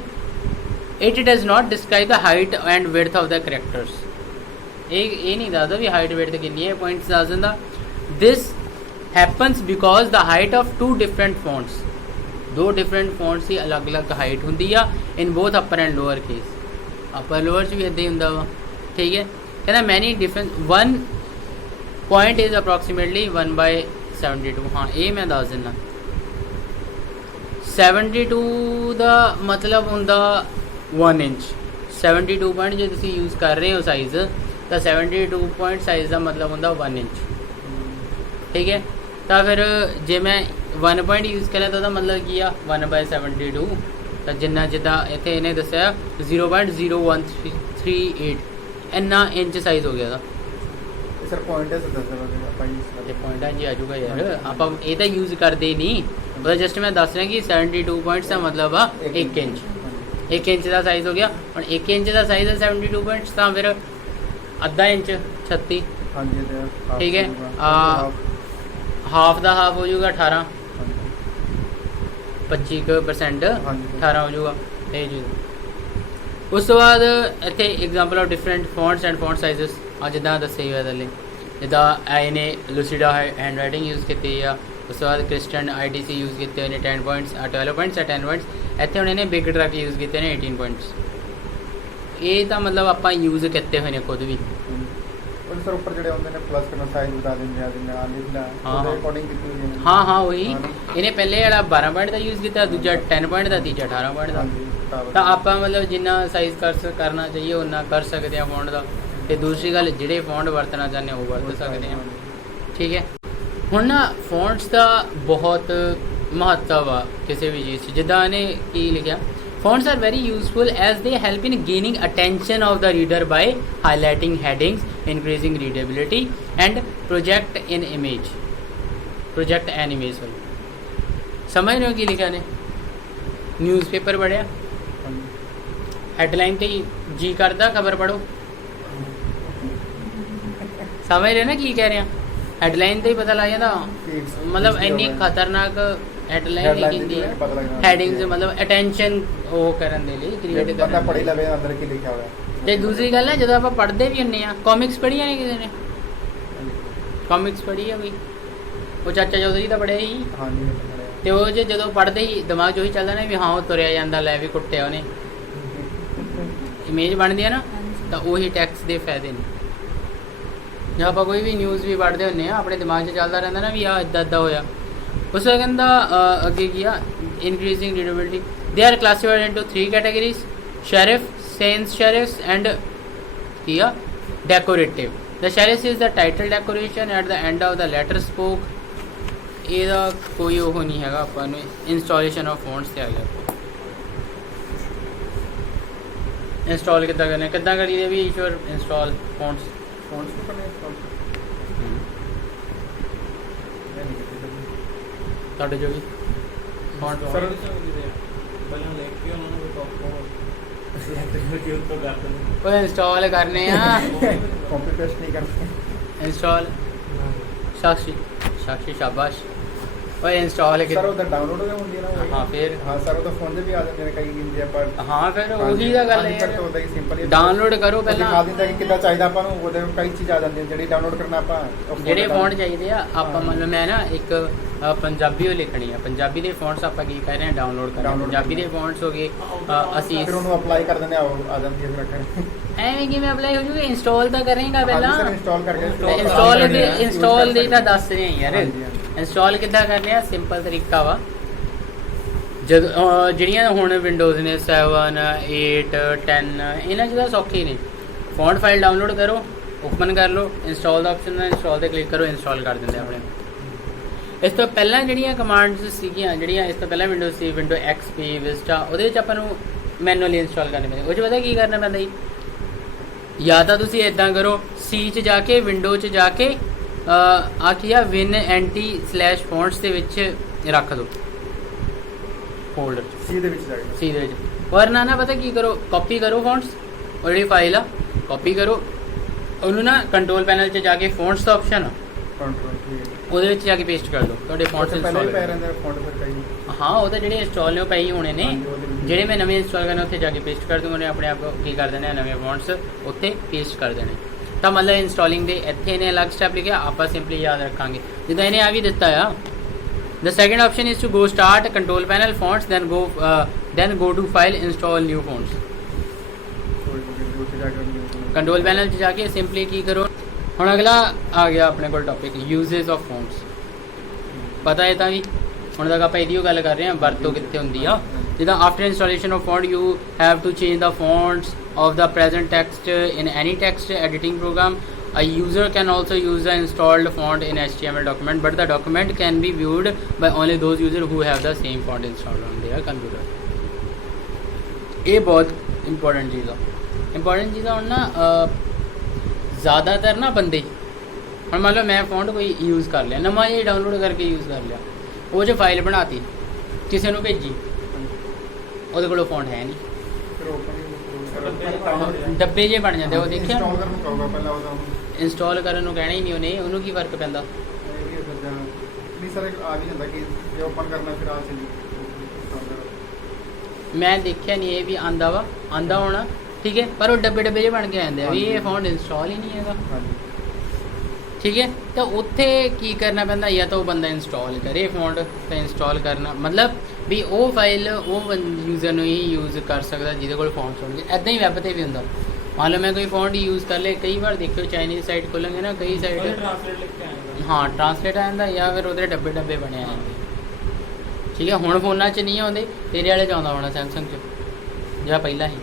it does not describe the height and width of the characters. ये नहीं दादा भी height width कितनी है, points दादा दिंदा। This happens because the height of 2 different fonts, 2 different fonts की अलग अलग height होंगी आ in both upper and lower case। upper lower च भी इदां ही हुंदा वा। ठीक है, कहना many different one point is approximately 1/72। हाँ ये मैं दस दिना, 72 ਦਾ मतलब ਹੁੰਦਾ 1 इंच। 72 पॉइंट जो तुम यूज़ कर रहे हो साइज़, तो 72 पॉइंट साइज़ का मतलब ਹੁੰਦਾ 1 इंच। ठीक है, तो फिर जे मैं 1 ਪੁਆਇੰਟ ਯੂਜ਼ ਕਰਿਆ ਤਾਂ ਉਹਦਾ ਮਤਲਬ ਕੀ ਆ 1/72 ਤਾਂ ਜਿੰਨਾ ਜਿੱਦਾਂ ਇੱਥੇ ਇਹਨੇ ਦੱਸਿਆ 0.0138 ਇੰਨਾ ਇੰਚ ਸਾਈਜ਼ ਹੋ ਗਿਆ ਦਾ ਸਰ ਪੁਆਇੰਟ ਹੈ ਦੱਸ ਦਿਓ ਆਪਾਂ ਯੂਜ਼ ਤੇ ਕਰਦੇ ਪੁਆਇੰਟ ਆ ਜੀ ਆ ਜਾਊਗਾ ਯਾਰ ਆਪਾਂ ਇਹ ਤਾਂ ਯੂਜ਼ ਕਰਦੇ ਹੀ ਨਹੀਂ ਉਹਦਾ ਜਸਟ ਮੈਂ ਦੱਸ ਰਿਹਾ ਕਿ 72 ਪੁਆਇੰਟਸ ਦਾ ਮਤਲਬ ਆ 1 ਇੰਚ 1 ਇੰਚ ਦਾ ਸਾਈਜ਼ ਹੋ ਗਿਆ ਹੁਣ 1 ਇੰਚ ਦਾ ਸਾਈਜ਼ ਹੈ 72 ਪੁਆਇੰਟਸ ਤਾਂ ਫਿਰ ਅੱਧਾ ਇੰਚ 36 ਹਾਂਜੀ ਤੇ ਠੀਕ ਹੈ ਹਾਫ ਦਾ ਹਾਫ ਹੋ ਜਾਊਗਾ 18 25% 18 ਹੋ ਜਾਊਗਾ ਇਹ ਚੀਜ਼ ਉਸ ਤੋਂ ਬਾਅਦ ਇੱਥੇ example of different fonts and font sizes ਆ ਜਿੱਦਾਂ ਦੱਸੇ ਹੋਏ ਥੱਲੇ ਜਿੱਦਾਂ ਇਹਨੇ ਲੂਸੀਡਾ ਹੈਂਡ ਰਾਈਟਿੰਗ ਯੂਜ਼ ਕੀਤੀ ਆ ਉਸ ਤੋਂ ਬਾਅਦ ਕ੍ਰਿਸਟਨ ITC ਯੂਜ਼ ਕੀਤੇ ਹੋਏ ਨੇ 10 ਪੁਆਇੰਟਸ 12 ਪੁਆਇੰਟਸ 10 ਪੁਆਇੰਟਸ ਇੱਥੇ ਹੁਣ ਇਹਨੇ ਬਿਗ ਟਰੱਕ ਯੂਜ਼ ਕੀਤੇ ਨੇ 18 ਪੁਆਇੰਟਸ ਇਹ ਤਾਂ ਮਤਲਬ ਆਪਾਂ ਯੂਜ਼ ਕੀਤੇ ਹੋਏ ਨੇ ਖੁਦ ਵੀ ਉਹ ਸਰ ਉੱਪਰ ਜਿਹੜੇ ਹੁੰਦੇ ਨੇ ਪਲੱਸ ਕਰਨਾ ਸਾਈਜ਼ ਬਤਾ ਦਿੰਦੇ ਆ ਜਿੰਨਾ ਲਿਖਦਾ ਉਹਦੇ ਅਕੋਰਡਿੰਗ ਕੀਤੀ ਹੋਈ ਹੈ ਹਾਂ ਉਹੀ ਇਹਨੇ ਪਹਿਲੇ ਵਾਲਾ 12 ਪੁਆਇੰਟ ਦਾ ਯੂਜ਼ ਕੀਤਾ ਦੂਜਾ 10 ਪੁਆਇੰਟ ਦਾ ਤੀਜਾ 18 ਪੁਆਇੰਟ ਦਾ ਤਾਂ ਆਪਾਂ ਮਤਲਬ ਜਿੰਨਾ ਸਾਈਜ਼ ਕਰਨਾ ਚਾਹੀਏ ਉਨਾ ਕਰ ਸਕਦੇ ਆ ਫੌਂਟ ਦਾ ਤੇ ਦੂਸਰੀ ਗੱਲ ਜਿਹੜੇ ਫੌਂਟ ਵਰਤਣਾ ਚਾਹੁੰਦੇ ਉਹ ਵਰਤ ਸਕਦੇ ਆ ਠੀਕ ਹੈ ਹੁਣ ਨਾ ਫੌਂਟਸ ਦਾ ਬਹੁਤ ਮਹੱਤਵ ਆ ਕਿਸੇ ਵੀ ਚੀਜ਼ 'ਚ ਜਿੱਦਾਂ ਇਹਨੇ ਕੀ ਲਿਖਿਆ Fonts are very useful as they help in gaining attention of the reader by highlighting headings, increasing readability, and project an image. समझ रहे हो कि लिखा ने न्यूज़पेपर पढ़िया हेडलाइन ते जी करदा खबर पढ़ो समझ रहे हो ना की कह रहे हैं हेडलाइन ते ही पता लग जाता मतलब इन्नी खतरनाक ਹੈਡਲਾਈਨ ਲਿਖੀ ਹੁੰਦੀ ਹੈ ਹੈਡਿੰਗਸ ਮਤਲਬ ਅਟੈਂਸ਼ਨ ਉਹ ਕਰਨ ਦੇ ਲਈ ਕ੍ਰੀਏਟ ਕਰਨ ਬੰਦਾ ਪੜ੍ਹ ਲਵੇ ਅੰਦਰ ਕੀ ਲਿਖਿਆ ਹੋਇਆ ਤੇ ਦੂਸਰੀ ਗੱਲ ਹੈ ਜਦੋਂ ਆਪਾਂ ਪੜ੍ਹਦੇ ਵੀ ਹੁੰਨੇ ਆ ਕਾਮਿਕਸ ਪੜ੍ਹੀਆਂ ਨੇ ਕਿਸੇ ਨੇ ਕਾਮਿਕਸ ਪੜ੍ਹੀ ਆ ਕੋਈ ਉਹ ਚਾਚਾ ਚੌਧਰੀ ਦਾ ਪੜ੍ਹਿਆ ਸੀ ਹਾਂਜੀ ਤੇ ਉਹ ਜੇ ਜਦੋਂ ਪੜ੍ਹਦੇ ਹੀ ਦਿਮਾਗ 'ਚ ਉਹੀ ਚੱਲਦਾ ਨਾ ਵੀ ਹਾਂ ਉਹ ਤੁਰਿਆ ਜਾਂਦਾ ਲੈ ਵੀ ਕੁੱਟਿਆ ਉਹਨੇ ਇਮੇਜ ਬਣਦੀ ਆ ਨਾ ਤਾਂ ਉਹੀ ਟੈਕਸਟ ਦੇ ਫਾਇਦੇ ਨੇ ਜਦੋਂ ਆਪਾਂ ਕੋਈ ਵੀ ਨਿਊਜ਼ ਵੀ ਪੜ੍ਹਦੇ ਹੁੰਨੇ ਆ ਆਪਣੇ ਦਿਮਾਗ 'ਚ ਚੱਲਦਾ ਰਹਿੰਦਾ ਨਾ ਵੀ ਆਹ ਇੱਦਾਂ ਇੱਦਾਂ ਹੋਇਆ ਉਸ ਤੋਂ ਕਹਿੰਦਾ ਅੱਗੇ ਗਿਆ increasing readability they are classified into 3 categories sheriff sans serifs and kia decorative the sheriff is the title decoration at the end of the letter spoke ਇਹਦਾ ਕੋਈ ਉਹ ਨਹੀਂ ਹੈਗਾ ਆਪਾਂ ਨੂੰ ਇੰਸਟਾਲੇਸ਼ਨ ਆਫ ਫੌਂਟਸ ਤੇ ਆ ਗਿਆ ਇੰਸਟਾਲ ਕਿੱਦਾਂ ਕਰੀਏ ਵੀ ਈਸ਼ਵਰ ਇੰਸਟਾਲ ਫੌਂਟਸ ਨੂੰ ਕਰਨੇ ਤੁਹਾਡੇ ਜੋ ਵੀ ਫੌਂਟ ਸਰ ਪਹਿਲਾਂ ਲਿਖ ਕੇ ਉਹਨਾਂ ਨੂੰ ਟੌਪ ਸਿਲੈਕਟ ਕਰਕੇ ਉਸ ਤੋਂ ਕਰ ਦਿੰਦੇ ਉਹ ਇੰਸਟਾਲ ਕਰਨੇ ਆ ਕਾਪੀ ਪੇਸਟ ਨਹੀਂ ਕਰਨਾ ਇੰਸਟਾਲ ਸਾਕਸ਼ੀ ਸ਼ਾਬਾਸ਼ ਉਹ ਇੰਸਟਾਲ ਸਰ ਉਹਦਾ ਡਾਊਨਲੋਡ ਵੀ ਹੁੰਦੀ ਹੈ ਨਾ ਹਾਂ ਫਿਰ ਹਾਂ ਸਰ ਉਹਦਾ ਫੋਨ ਤੇ ਵੀ ਆ ਜਾਂਦੇ ਨੇ ਕਈ ਜਿੰਦੇ ਆਪਾਂ ਹਾਂ ਫਿਰ ਉਹੀ ਦਾ ਗੱਲ ਹੈ ਤਾਂ ਉਹਦਾ ਹੀ ਸਿੰਪਲ ਹੀ ਡਾਊਨਲੋਡ ਕਰੋ ਦਿਖਾ ਪਹਿਲਾਂ ਦਿੰਦਾ ਕਿ ਕਿੱਦਾਂ ਚਾਹੀਦਾ ਆਪਾਂ ਨੂੰ ਉਹਦੇ ਕਈ ਚੀਜ਼ ਆ ਜਾਂਦੀਆਂ ਜਿਹੜੀ ਡਾਊਨਲੋਡ ਕਰਨਾ ਆਪਾਂ ਜਿਹੜੇ ਫੌਂਟ ਚਾਹੀਦੇ ਆ ਆਪਾਂ ਮਤਲਬ ਮੈਂ ਨਾ ਇੱਕ ਪੰਜਾਬੀ ਉਹ ਲਿਖਣੀ ਆ ਪੰਜਾਬੀ ਦੇ ਫੌਂਟਸ ਆਪਾਂ ਕੀ ਕਰ ਰਹੇ ਹਾਂ ਡਾਊਨਲੋਡ ਕਰ ਰਹੇ ਹਾਂ ਪੰਜਾਬੀ ਦੇ ਫੌਂਟਸ ਹੋ ਗਏ ਅਸੀਂ ਫਿਰ ਉਹਨੂੰ ਅਪਲਾਈ ਕਰ ਦਿੰਦੇ ਆ ਉਹ ਆ ਜਾਂਦੀ ਹੈ ਫਿਰ ਅੱਖਰ ਐਵੇਂ ਕਿਵੇਂ ਅਪਲਾਈ ਹੋ ਜੂਗਾ ਇੰਸਟਾਲ ਤਾਂ ਕਰੇਗਾ ਪਹਿਲਾਂ ਸਰ ਇੰਸਟਾਲ ਕਰਕੇ ਇੰਸਟਾਲ ਦੀ ਤਾਂ ਦੱਸ ਰਹੇ ਹਾਂ ਯਾਰ ਇੰਸਟਾਲ ਕਿੱਦਾਂ ਕਰਨੇ ਆ ਸਿੰਪਲ ਤਰੀਕਾ ਵਾ ਜਦੋਂ ਜਿਹੜੀਆਂ ਹੁਣ ਵਿੰਡੋਜ਼ ਨੇ 7 8 10 ਇਹਨਾਂ 'ਚ ਤਾਂ ਸੌਖੇ ਨੇ ਫੌਂਟ ਫਾਈਲ ਡਾਊਨਲੋਡ ਕਰੋ ਓਪਨ ਕਰ ਲਓ ਇੰਸਟਾਲ ਦਾ ਆਪਸ਼ਨ ਹੈ ਇੰਸਟਾਲ ਤੇ ਕਲਿੱਕ ਕਰੋ ਇੰਸਟਾਲ ਕਰ ਦਿੰਦੇ ਆਪਣੇ ਇਸ ਤੋਂ ਪਹਿਲਾਂ ਜਿਹੜੀਆਂ ਕਮਾਂਡਸ ਸੀਗੀਆਂ ਜਿਹੜੀਆਂ ਇਸ ਤੋਂ ਪਹਿਲਾਂ ਵਿੰਡੋਜ਼ ਸੀ ਵਿੰਡੋ XP ਵਿਸਟਾ ਉਹਦੇ ਵਿੱਚ ਆਪਾਂ ਨੂੰ ਮੈਨੂਅਲੀ ਇੰਸਟਾਲ ਕਰਨੇ ਪੈਂਦੇ ਉਹ 'ਚ ਪਤਾ ਕੀ ਕਰਨਾ ਪੈਂਦਾ ਜੀ ਜਾਂ ਤਾਂ ਤੁਸੀਂ ਇਦਾਂ ਕਰੋ ਸੀ 'ਚ ਜਾ ਕੇ ਵਿੰਡੋ 'ਚ ਜਾ ਕੇ ਆਖਿਆ win_nt/fonts ਦੇ ਵਿੱਚ ਰੱਖ ਦਿਓ ਫੋਲਡਰ ਸੀ ਦੇ ਵਿੱਚ ਜਾ ਕੇ ਸੀ ਦੇ ਵਿੱਚ ਵਰਨਾ ਨਾ ਪਤਾ ਕੀ ਕਰੋ ਕਾਪੀ ਕਰੋ ਫੌਂਟਸ ਉਹ ਜਿਹੜੀ ਫਾਈਲ ਆ ਕਾਪੀ ਕਰੋ ਉਹਨੂੰ ਨਾ ਕੰਟਰੋਲ ਪੈਨਲ 'ਚ ਜਾ ਕੇ ਫੌਂਟਸ ਦਾ ਆਪਸ਼ਨ ਆ ਕੰਟਰੋਲ ਠੀਕ ਉਹਦੇ ਵਿੱਚ ਜਾ ਕੇ ਪੇਸਟ ਕਰ ਦਿਓ ਤੁਹਾਡੇ ਫੌਂਟਸ ਪਹਿਲਾਂ ਹੀ ਇੰਸਟਾਲ ਪੈ ਰਹਿੰਦੇ ਫੋਨ ਫਿਰ ਕਈ ਹਾਂ ਉਹ ਤਾਂ ਜਿਹੜੇ ਇੰਸਟਾਲ ਨੇ ਉਹ ਪਏ ਹੀ ਹੋਣੇ ਨੇ ਜਿਹੜੇ ਮੈਂ ਨਵੇਂ ਇੰਸਟਾਲ ਕਰਨੇ ਉੱਥੇ ਜਾ ਕੇ ਪੇਸਟ ਕਰ ਦੂੰਗਾ ਉਹਨੇ ਆਪਣੇ ਆਪ ਕੀ ਕਰ ਦੇਣੇ ਨਵੇਂ ਫੌਂਟਸ ਉੱਥੇ ਪੇਸਟ ਕਰ ਦੇਣੇ ਤਾਂ ਮਤਲਬ ਇੰਸਟਾਲਿੰਗ ਦੇ ਇੱਥੇ ਇਹਨੇ ਅਲੱਗ ਸਟੈਪ ਲਿਖਿਆ ਆਪਾਂ ਸਿੰਪਲੀ ਯਾਦ ਰੱਖਾਂਗੇ ਜਿੱਦਾਂ ਇਹਨੇ ਆ ਵੀ ਦਿੱਤਾ ਆ the second option is to go start control panel fonts then go to file install new fonts control panel 'ਚ ਜਾ ਕੇ ਸਿੰਪਲੀ ਕੀ ਕਰੋ ਹੁਣ ਅਗਲਾ ਆ ਗਿਆ ਆਪਣੇ ਕੋਲ ਟੌਪਿਕ ਯੂਜ਼ਸ ਆਫ ਫੌਂਟਸ ਪਤਾ ਹੈ ਤਾਂ ਵੀ ਹੁਣ ਤੱਕ ਆਪਾਂ ਇਹਦੀ ਗੱਲ ਕਰ ਰਹੇ ਹਾਂ ਵਰਤੋਂ ਕਿੱਥੇ ਹੁੰਦੀ ਆ ਜਿੱਦਾਂ after installation of font you have to change the fonts of the present text in any text editing program A user can also use the installed font in HTML document, but the document can be viewed by only those users who have the same font installed on their computer. ये बहुत important चीज़ है। Important चीज़ है ना, ज़्यादातर ना बंदे ਹੁਣ ਮੰਨ ਲਓ ਮੈਂ ਫੌਂਟ ਕੋਈ ਯੂਜ਼ ਕਰ ਲਿਆ, ਨਵਾਂ ਜਿਹਾ ਡਾਊਨਲੋਡ ਕਰਕੇ ਯੂਜ਼ ਕਰ ਲਿਆ, ਉਹ 'ਚ ਫਾਈਲ ਬਣਾਤੀ, ਕਿਸੇ ਨੂੰ ਭੇਜੀ, ਉਹਦੇ ਕੋਲ ਫੌਂਟ ਹੈ ਨਹੀਂ, ਫਿਰ ਓਪਨ ਡੱਬੇ ਜੇ ਬਣ ਜਾਂਦੇ, ਉਹ ਦੇਖਿਆ ਇੰਸਟਾਲ ਕਰਨ ਨੂੰ ਕਹੂਗਾ ਪਹਿਲਾਂ ਉਹਦਾ ਇੰਸਟਾਲ ਕਰਨ ਨੂੰ ਕਹਿਣਾ ਹੀ ਨਹੀਂ ਉਹਨੇ, ਉਹਨੂੰ ਕੀ ਫਰਕ ਪੈਂਦਾ। ਨਹੀਂ ਸਰ ਆ ਵੀ ਜਾਂਦਾ ਕਿ ਜੇ ਓਪਨ ਕਰਨਾ ਫਿਰ ਆ ਚੀਜ਼ ਮੈਂ ਦੇਖਿਆ ਨਹੀਂ ਇਹ ਵੀ ਆਂਦਾ ਵਾ, ਆਂਦਾ ਹੋਣਾ ਠੀਕ ਹੈ, ਪਰ ਉਹ ਡੱਬੇ ਡੱਬੇ ਜੇ ਬਣ ਕੇ ਆਉਂਦੇ ਆ ਵੀ ਇਹ ਫੌਂਟ ਇੰਸਟਾਲ ਹੀ ਨਹੀਂ ਹੈਗਾ। ਹਾਂਜੀ ਠੀਕ ਹੈ, ਤਾਂ ਉੱਥੇ ਕੀ ਕਰਨਾ ਪੈਂਦਾ, ਜਾਂ ਤਾਂ ਉਹ ਬੰਦਾ ਇੰਸਟਾਲ ਕਰੇ ਫੌਂਟ, ਤਾਂ ਇੰਸਟਾਲ ਕਰਨਾ ਮਤਲਬ ਵੀ ਉਹ ਫਾਈਲ ਉਹ ਯੂਜ਼ਰ ਨੂੰ ਹੀ ਯੂਜ਼ ਕਰ ਸਕਦਾ ਜਿਹਦੇ ਕੋਲ ਫੌਂਟਸ ਹੋਣਗੇ। ਇੱਦਾਂ ਹੀ ਵੈਬ 'ਤੇ ਵੀ ਹੁੰਦਾ, ਮੰਨ ਲਓ ਮੈਂ ਕੋਈ ਫੌਂਟ ਯੂਜ਼ ਕਰ ਲਿਆ, ਕਈ ਵਾਰ ਦੇਖਿਓ ਚਾਈਨੀਜ਼ ਸਾਈਟ ਖੋਲਾਂਗੇ ਨਾ, ਕਈ ਸਾਈਟ ਟ੍ਰਾਂਸਲੇਟ ਲਿਖ ਕੇ ਆਏਗਾ, ਹਾਂ ਟਰਾਂਸਲੇਟ ਆ ਜਾਂਦਾ, ਜਾਂ ਫਿਰ ਉਹਦੇ ਡੱਬੇ ਡੱਬੇ ਬਣੇ ਆ ਜਾਂਦੇ। ਠੀਕ ਹੈ, ਹੁਣ ਫੋਨਾਂ 'ਚ ਨਹੀਂ ਆਉਂਦੇ, ਤੇਰੇ ਵਾਲੇ 'ਚ ਆਉਂਦਾ ਹੋਣਾ ਸੈਮਸੰਗ 'ਚ, ਜਿਹੜਾ ਪਹਿਲਾਂ ਸੀ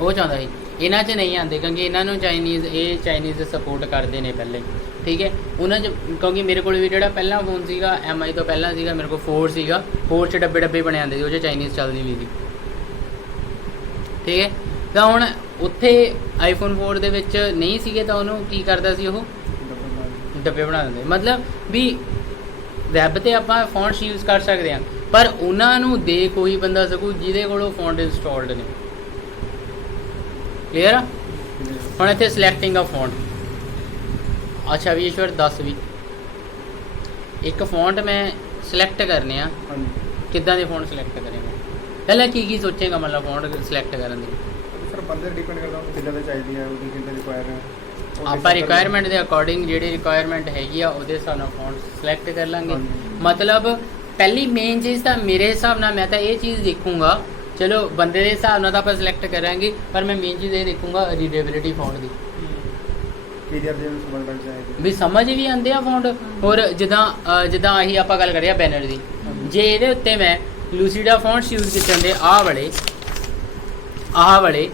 ਉਹ 'ਚ ਆਉਂਦਾ ਸੀ, ਇਹਨਾਂ 'ਚ ਨਹੀਂ ਆਉਂਦੇ ਕਿਉਂਕਿ ਇਹਨਾਂ ਨੂੰ ਚਾਈਨੀਜ਼ ਸਪੋਰਟ ਕਰਦੇ ਨੇ ਪਹਿਲਾਂ ਹੀ। ਠੀਕ ਹੈ, ਉਹਨਾਂ 'ਚ ਕਿਉਂਕਿ ਮੇਰੇ ਕੋਲ ਵੀ ਜਿਹੜਾ ਪਹਿਲਾਂ ਫੋਨ ਸੀਗਾ MI ਤੋਂ ਪਹਿਲਾਂ ਸੀਗਾ, ਮੇਰੇ ਕੋਲ 4 ਸੀਗਾ, 4 'ਚ ਡੱਬੇ ਡੱਬੇ ਬਣੇ ਆਉਂਦੇ ਸੀ, ਉਹ 'ਚ ਚਾਈਨੀਜ਼ ਚੱਲਦੀ ਨਹੀਂ ਸੀ। ਠੀਕ ਹੈ, ਤਾਂ ਹੁਣ ਉੱਥੇ iPhone 4 ਦੇ ਵਿੱਚ ਨਹੀਂ ਸੀਗੇ, ਤਾਂ ਉਹਨੂੰ ਕੀ ਕਰਦਾ ਸੀ, ਉਹ ਡੱਬੇ ਬਣਾ ਦਿੰਦੇ। ਮਤਲਬ ਵੀ ਵੈਬ 'ਤੇ ਆਪਾਂ ਫੌਂਟਸ ਯੂਜ਼ ਕਰ ਸਕਦੇ ਹਾਂ, ਪਰ ਉਹਨਾਂ ਨੂੰ ਦੇ ਕੋਈ ਬੰਦਾ ਸਕੂ ਜਿਹਦੇ ਕੋਲ ਉਹ ਫੌਂਟ ਇੰਸਟਾਲਡ ਨੇ। ਕਲੀਅਰ ਆ? ਹੁਣ ਇੱਥੇ ਸਿਲੈਕਟਿੰਗ ਆ ਫੌਂਟ, ਅੱਛਾ ਵੀ ਈਸ਼ਵਰ ਦੱਸ ਵੀ ਇੱਕ ਫੌਂਟ ਮੈਂ ਸਿਲੈਕਟ ਕਰਨੇ ਆ, ਹਾਂਜੀ ਕਿੱਦਾਂ ਦੇ ਫੌਂਟ ਸਿਲੈਕਟ ਕਰੇਗਾ, ਪਹਿਲਾਂ ਕੀ ਸੋਚੇਗਾ ਮਤਲਬ ਫੌਂਟ ਸਿਲੈਕਟ ਕਰਨ ਦੀ? ਸਰ ਬੰਦੇ ਡਿਪੈਂਡ ਕਰਦਾ ਉਹਨੂੰ ਕਿੱਦਾਂ ਦੀ ਚਾਹੀਦੀ ਹੈ, ਉਹਦੀ ਕਿੱਦਾਂ ਰਿਕੁਆਇਰ ਹੈ, ਆਪਾਂ ਰਿਕੁਆਇਰਮੈਂਟ ਦੇ ਅਕੋਰਡਿੰਗ ਜਿਹੜੀ ਰਿਕੁਆਇਰਮੈਂਟ ਹੈਗੀ ਆ ਉਹਦੇ ਹਿਸਾਬ ਨਾਲ ਫੌਂਟ ਸਿਲੈਕਟ ਕਰ ਲਾਂਗੇ। ਮਤਲਬ ਪਹਿਲੀ ਮੇਨ ਚੀਜ਼ ਤਾਂ ਮੇਰੇ ਹਿਸਾਬ ਨਾਲ ਮੈਂ ਤਾਂ ਇਹ ਚੀਜ਼ ਦੇਖੂੰਗਾ, ਚਲੋ ਬੰਦੇ ਦੇ ਹਿਸਾਬ ਨਾਲ ਤਾਂ ਆਪਾਂ ਸਿਲੈਕਟ ਕਰਾਂਗੇ, ਪਰ ਮੈਂ ਮੇਨ ਚੀਜ਼ ਇਹ ਦੇਖੂੰਗਾ ਰੀਡੇਬਿਲਿਟੀ ਫੌਂਟ ਦੀ, ਕਲੀਅਰ ਦੇ ਸਮਝ ਲੱਗ ਜਾਏਗੀ ਵੀ ਸਮਝ ਵੀ ਆਉਂਦੇ ਆ ਫੌਂਟ। ਹੋਰ ਜਿੱਦਾਂ ਆਹੀ ਆਪਾਂ ਗੱਲ ਕਰੀਏ ਬੈਨਰ ਦੀ, ਜੇ ਇਹਦੇ ਉੱਤੇ ਮੈਂ ਲੂਸੀਡਾ ਫੌਂਟਸ ਯੂਜ਼ ਕੀਤੇ ਹੁੰਦੇ ਆਹ ਵਾਲੇ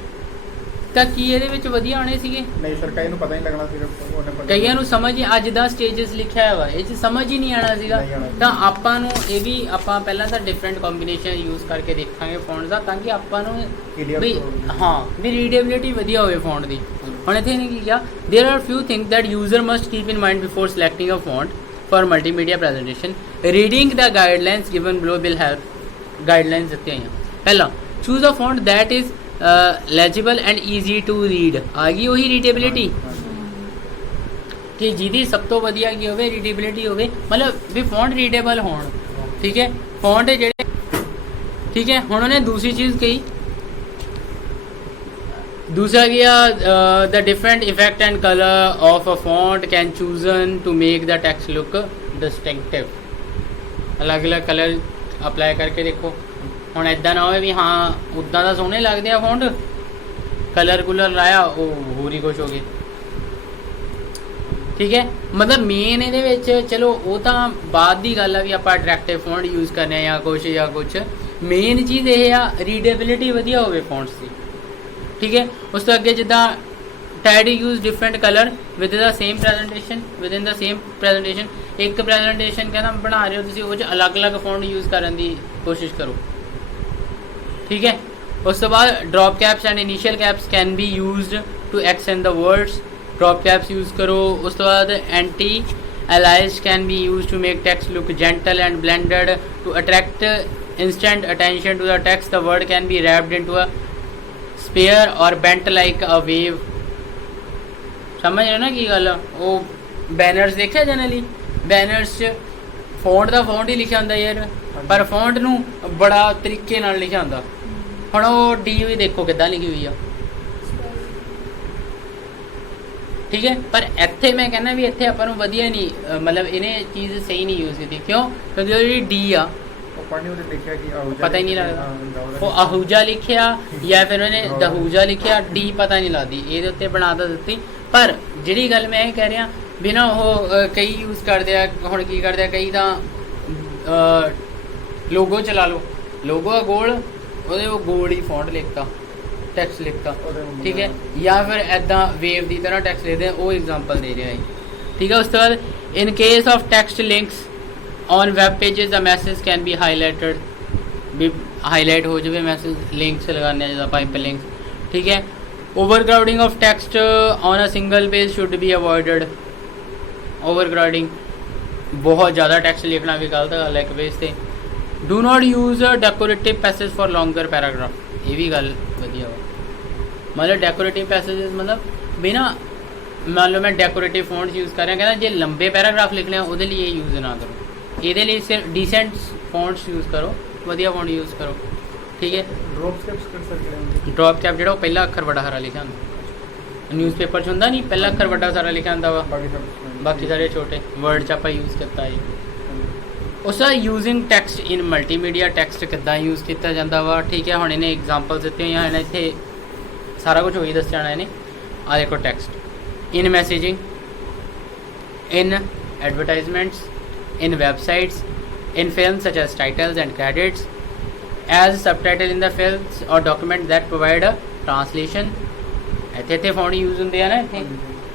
ਤਾਂ ਕੀ ਇਹਦੇ ਵਿੱਚ ਵਧੀਆ ਆਉਣੇ ਸੀਗੇ? ਨਹੀਂ ਸਰ ਕਈ ਨੂੰ ਪਤਾ ਹੀ ਲੱਗਣਾ ਸਿਰਫ ਉਹਨੇ ਕਈਆਂ ਨੂੰ ਸਮਝ ਹੀ, ਅੱਜ ਦਾ ਸਟੇਜਸ ਲਿਖਿਆ ਹੋਇਆ ਇਹ 'ਚ ਸਮਝ ਹੀ ਨਹੀਂ ਆਉਣਾ ਸੀਗਾ। ਨਹੀਂ ਆਉਣਾ। ਤਾਂ ਆਪਾਂ ਨੂੰ ਇਹ ਵੀ ਆਪਾਂ ਪਹਿਲਾਂ ਤਾਂ ਡਿਫਰੈਂਟ ਕੰਬੀਨੇਸ਼ਨ ਯੂਜ਼ ਕਰਕੇ ਦੇਖਾਂਗੇ ਫੌਂਟਸ ਦਾ, ਤਾਂ ਕਿ ਆਪਾਂ ਨੂੰ Clear ਵੀ ਹੋਵੇ। ਹਾਂ ਵੀ ਰੀਡੇਬਿਲਿਟੀ ਵਧੀਆ ਹੋਵੇ ਫੌਂਟ ਦੀ। ਹੁਣ ਇੱਥੇ ਇਹਨੇ ਕੀ ਕਿਹਾ, there are few things that user must keep in mind before selecting a font for multimedia presentation. Reading the guidelines given below will help. Guidelines ਦਿੱਤੇ ਹੋਈਆਂ, ਪਹਿਲਾਂ choose a font that is legible and easy to read, ਆ ਗਈ ਉਹੀ ਰੀਡੇਬਿਲਿਟੀ ਕਿ ਜਿਹਦੀ ਸਭ ਤੋਂ ਵਧੀਆ ਕੀ ਹੋਵੇ, ਰੀਡੇਬਿਲਿਟੀ ਹੋਵੇ, ਮਤਲਬ ਵੀ ਫੌਂਟ ਰੀਡੇਬਲ ਹੋਣ। ਠੀਕ ਹੈ, ਫੌਂਟ ਜਿਹੜੇ ਠੀਕ ਹੈ, ਹੁਣ ਉਹਨੇ ਦੂਸਰੀ ਚੀਜ਼ ਕਹੀ, दूसरा किया the different effect and colour of a font can chosen to make the text look distinctive. अलग अलग कलर अप्लाई करके देखो, ਹੁਣ ਇੱਦਾਂ ਨਾ ਹੋਵੇ ਵੀ ਹਾਂ ਉੱਦਾਂ ਦਾ ਸੋਹਣੇ ਲੱਗਦੇ ਆ ਫੌਂਟ, ਕਲਰ ਕੁਲਰ ਲਾਇਆ ਉਹ ਹੋਰ ਹੀ ਕੁਛ ਹੋ ਗਏ। ਠੀਕ ਹੈ, ਮਤਲਬ ਮੇਨ ਇਹਦੇ ਵਿੱਚ ਚਲੋ ਉਹ ਤਾਂ ਬਾਅਦ ਦੀ ਗੱਲ ਆ ਵੀ ਆਪਾਂ ਅਟਰੈਕਟਿਵ ਫੌਂਟ ਯੂਜ਼ ਕਰਨੇ ਜਾਂ ਕੁਛ ਮੇਨ ਚੀਜ਼ ਇਹ ਆ ਰੀਡੇਬਿਲਿਟੀ ਵਧੀਆ ਹੋਵੇ ਫੌਂਟਸ ਦੀ। ਠੀਕ ਹੈ, ਉਸ ਤੋਂ ਅੱਗੇ ਜਿੱਦਾਂ ਟਾਈਡ use different colour with the same presentation, within the same presentation. ਇੱਕ ਪ੍ਰੈਜੈਂਟੇਸ਼ਨ ਕਹਿੰਦਾ ਬਣਾ ਰਹੇ ਹੋ ਤੁਸੀਂ, ਉਹ 'ਚ ਅਲੱਗ-ਅਲੱਗ ਫੌਂਟ ਯੂਜ਼ ਕਰਨ ਦੀ ਕੋਸ਼ਿਸ਼ ਕਰੋ। ਠੀਕ ਹੈ, ਉਸ ਤੋਂ ਬਾਅਦ drop caps and initial caps can be used to accent the words. Drop caps use ਕਰੋ। ਉਸ ਤੋਂ ਬਾਅਦ anti allies can be used to make text look gentle and blended to attract instant attention to the text. The word can be wrapped into a sphere or bent like a wave. ਸਮਝ ਰਹੇ ਨਾ ਕੀ ਗੱਲ ਆ? ਉਹ banners ਦੇਖਿਆ generally, banners 'ਚ font ਦਾ font ਹੀ ਲਿਖਿਆ ਹੁੰਦਾ ਯਾਰ, ਪਰ ਫੌਂਟ ਨੂੰ ਬੜਾ ਤਰੀਕੇ ਨਾਲ ਲਿਖਿਆ ਹੁੰਦਾ। ਹੁਣ ਉਹ ਡੀ ਵੀ ਦੇਖੋ ਕਿੱਦਾਂ ਲਿਖੀ ਹੋਈ ਆ। ਠੀਕ ਹੈ, ਪਰ ਇੱਥੇ ਮੈਂ ਕਹਿੰਦਾ ਵੀ ਇੱਥੇ ਆਪਾਂ ਨੂੰ ਵਧੀਆ ਨਹੀਂ, ਮਤਲਬ ਇਹਨੇ ਚੀਜ਼ ਸਹੀ ਨਹੀਂ ਯੂਜ਼ ਕੀਤੀ। ਕਿਉਂ? ਕਿਉਂਕਿ ਉਹ ਜਿਹੜੀ ਡੀ ਆ ਪਤਾ ਹੀ ਨਹੀਂ ਲੱਗਦਾ, ਉਹ ਅਹੂਜਾ ਲਿਖਿਆ ਜਾਂ ਫਿਰ ਉਹਨੇ ਦਹੂਜਾ ਲਿਖਿਆ, ਡੀ ਪਤਾ ਨਹੀਂ ਲੱਗਦੀ, ਇਹਦੇ ਉੱਤੇ ਬਣਾ ਤਾਂ ਦਿੱਤੀ। ਪਰ ਜਿਹੜੀ ਗੱਲ ਮੈਂ ਇਹ ਕਹਿ ਰਿਹਾ ਵੀ ਨਾ ਉਹ ਕਈ ਯੂਜ਼ ਕਰਦੇ ਆ, ਹੁਣ ਕੀ ਕਰਦੇ ਆ ਕਈ ਤਾਂ ਲੋਗੋ ਚਲਾ ਲਓ, ਲੋਗੋ ਆ ਗੋਲ, ਉਹਦੇ ਉਹ ਗੋਲ ਹੀ ਫੌਂਟ ਲਿਖਤਾ। ਟੈਕਸਟ ਲਿਖਤਾ, ਠੀਕ ਹੈ, ਜਾਂ ਫਿਰ ਐਦਾਂ ਵੇਵ ਦੀ ਤਰ੍ਹਾਂ ਟੈਕਸਟ ਲਿਖਦੇ ਆ, ਉਹ ਐਗਜ਼ਾਮਪਲ ਦੇ ਰਿਹਾ ਹੈ, ਠੀਕ ਹੈ। ਉਸ ਤੋਂ ਬਾਅਦ in case of text links on web pages the message can be highlighted, ਵੀ ਹਾਈਲਾਈਟ ਹੋ ਜਾਵੇ ਮੈਸੇਜ, ਲਿੰਕਸ ਲਗਾਉਂਦੇ ਆ ਜਿੱਦਾਂ ਪਾਈਪ ਲਿੰਕਸ, ਠੀਕ ਹੈ। Overcrowding of text on a single page should be avoided. Overcrowding, ਬਹੁਤ ਜ਼ਿਆਦਾ ਟੈਕਸਟ ਲਿਖਣਾ ਵੀ ਗਲਤ ਗੱਲ ਹੈ ਇੱਕ ਪੇਜ 'ਤੇ। Do not use decorative passage for ਲੌਂਗਰ paragraph, ਇਹ ਵੀ ਗੱਲ ਵਧੀਆ ਵਾ। ਮਤਲਬ ਡੈਕੋਰੇਟਿਵ ਪੈਸੇजेस ਮਤਲਬ ਵੀ ਨਾ, ਮੰਨ ਲਓ ਮੈਂ ਡੈਕੋਰੇਟਿਵ ਫੌਂਟਸ ਯੂਜ਼ ਕਰ ਰਿਹਾ, ਕਹਿੰਦਾ ਜੇ ਲੰਬੇ ਪੈਰਾਗ੍ਰਾਫ ਲਿਖਣੇ ਆ ਉਹਦੇ ਲਈ ਇਹ ਯੂਜ਼ ਨਾ ਕਰੋ, ਇਹਦੇ ਲਈ ਸਿਰਫ ਡੀਸੈਂਟ ਫੌਂਟਸ ਯੂਜ਼ ਕਰੋ, ਵਧੀਆ ਫੌਂਟ ਯੂਜ਼ ਕਰੋ, ਠੀਕ ਹੈ। ਡ੍ਰੌਪ ਕੈਪਸ ਕਰ ਸਕਦੇ ਡ੍ਰੌਪ ਕੈਪ ਜਿਹੜਾ ਉਹ ਪਹਿਲਾ ਅੱਖਰ ਵੱਡਾ ਸਾਰਾ ਲਿਖਿਆ ਹੁੰਦਾ, ਨਿਊਜ਼ਪੇਪਰ 'ਚ ਹੁੰਦਾ ਨਹੀਂ, ਪਹਿਲਾ ਅੱਖਰ ਵੱਡਾ ਸਾਰਾ ਲਿਖਿਆ ਹੁੰਦਾ ਵਾ, ਬਾਕੀ ਸਾਰੇ ਛੋਟੇ। ਵਰਡ 'ਚ ਆਪਾਂ ਯੂਜ਼ ਕੀਤਾ ਹੈ। ਉਸ ਦਾ using text in multimedia, text ਕਿੱਦਾਂ ਯੂਜ਼ ਕੀਤਾ ਜਾਂਦਾ ਵਾ, ਠੀਕ ਹੈ। ਹੁਣ ਇਹਨੇ ਐਗਜ਼ਾਮਪਲ ਦਿੱਤੇ ਹੋਈਆਂ ਹਨ, ਇੱਥੇ ਸਾਰਾ ਕੁਝ ਹੋਈ ਦੱਸ ਜਾਣਾ ਇਹਨੇ। ਆ ਦੇਖੋ text in messaging, in advertisements, in websites, in films such as titles and credits, as subtitle in the films or document that provide a translation। ਇੱਥੇ ਫੌਂਟ ਯੂਜ਼ ਹੁੰਦੇ ਆ ਨਾ, ਇੱਥੇ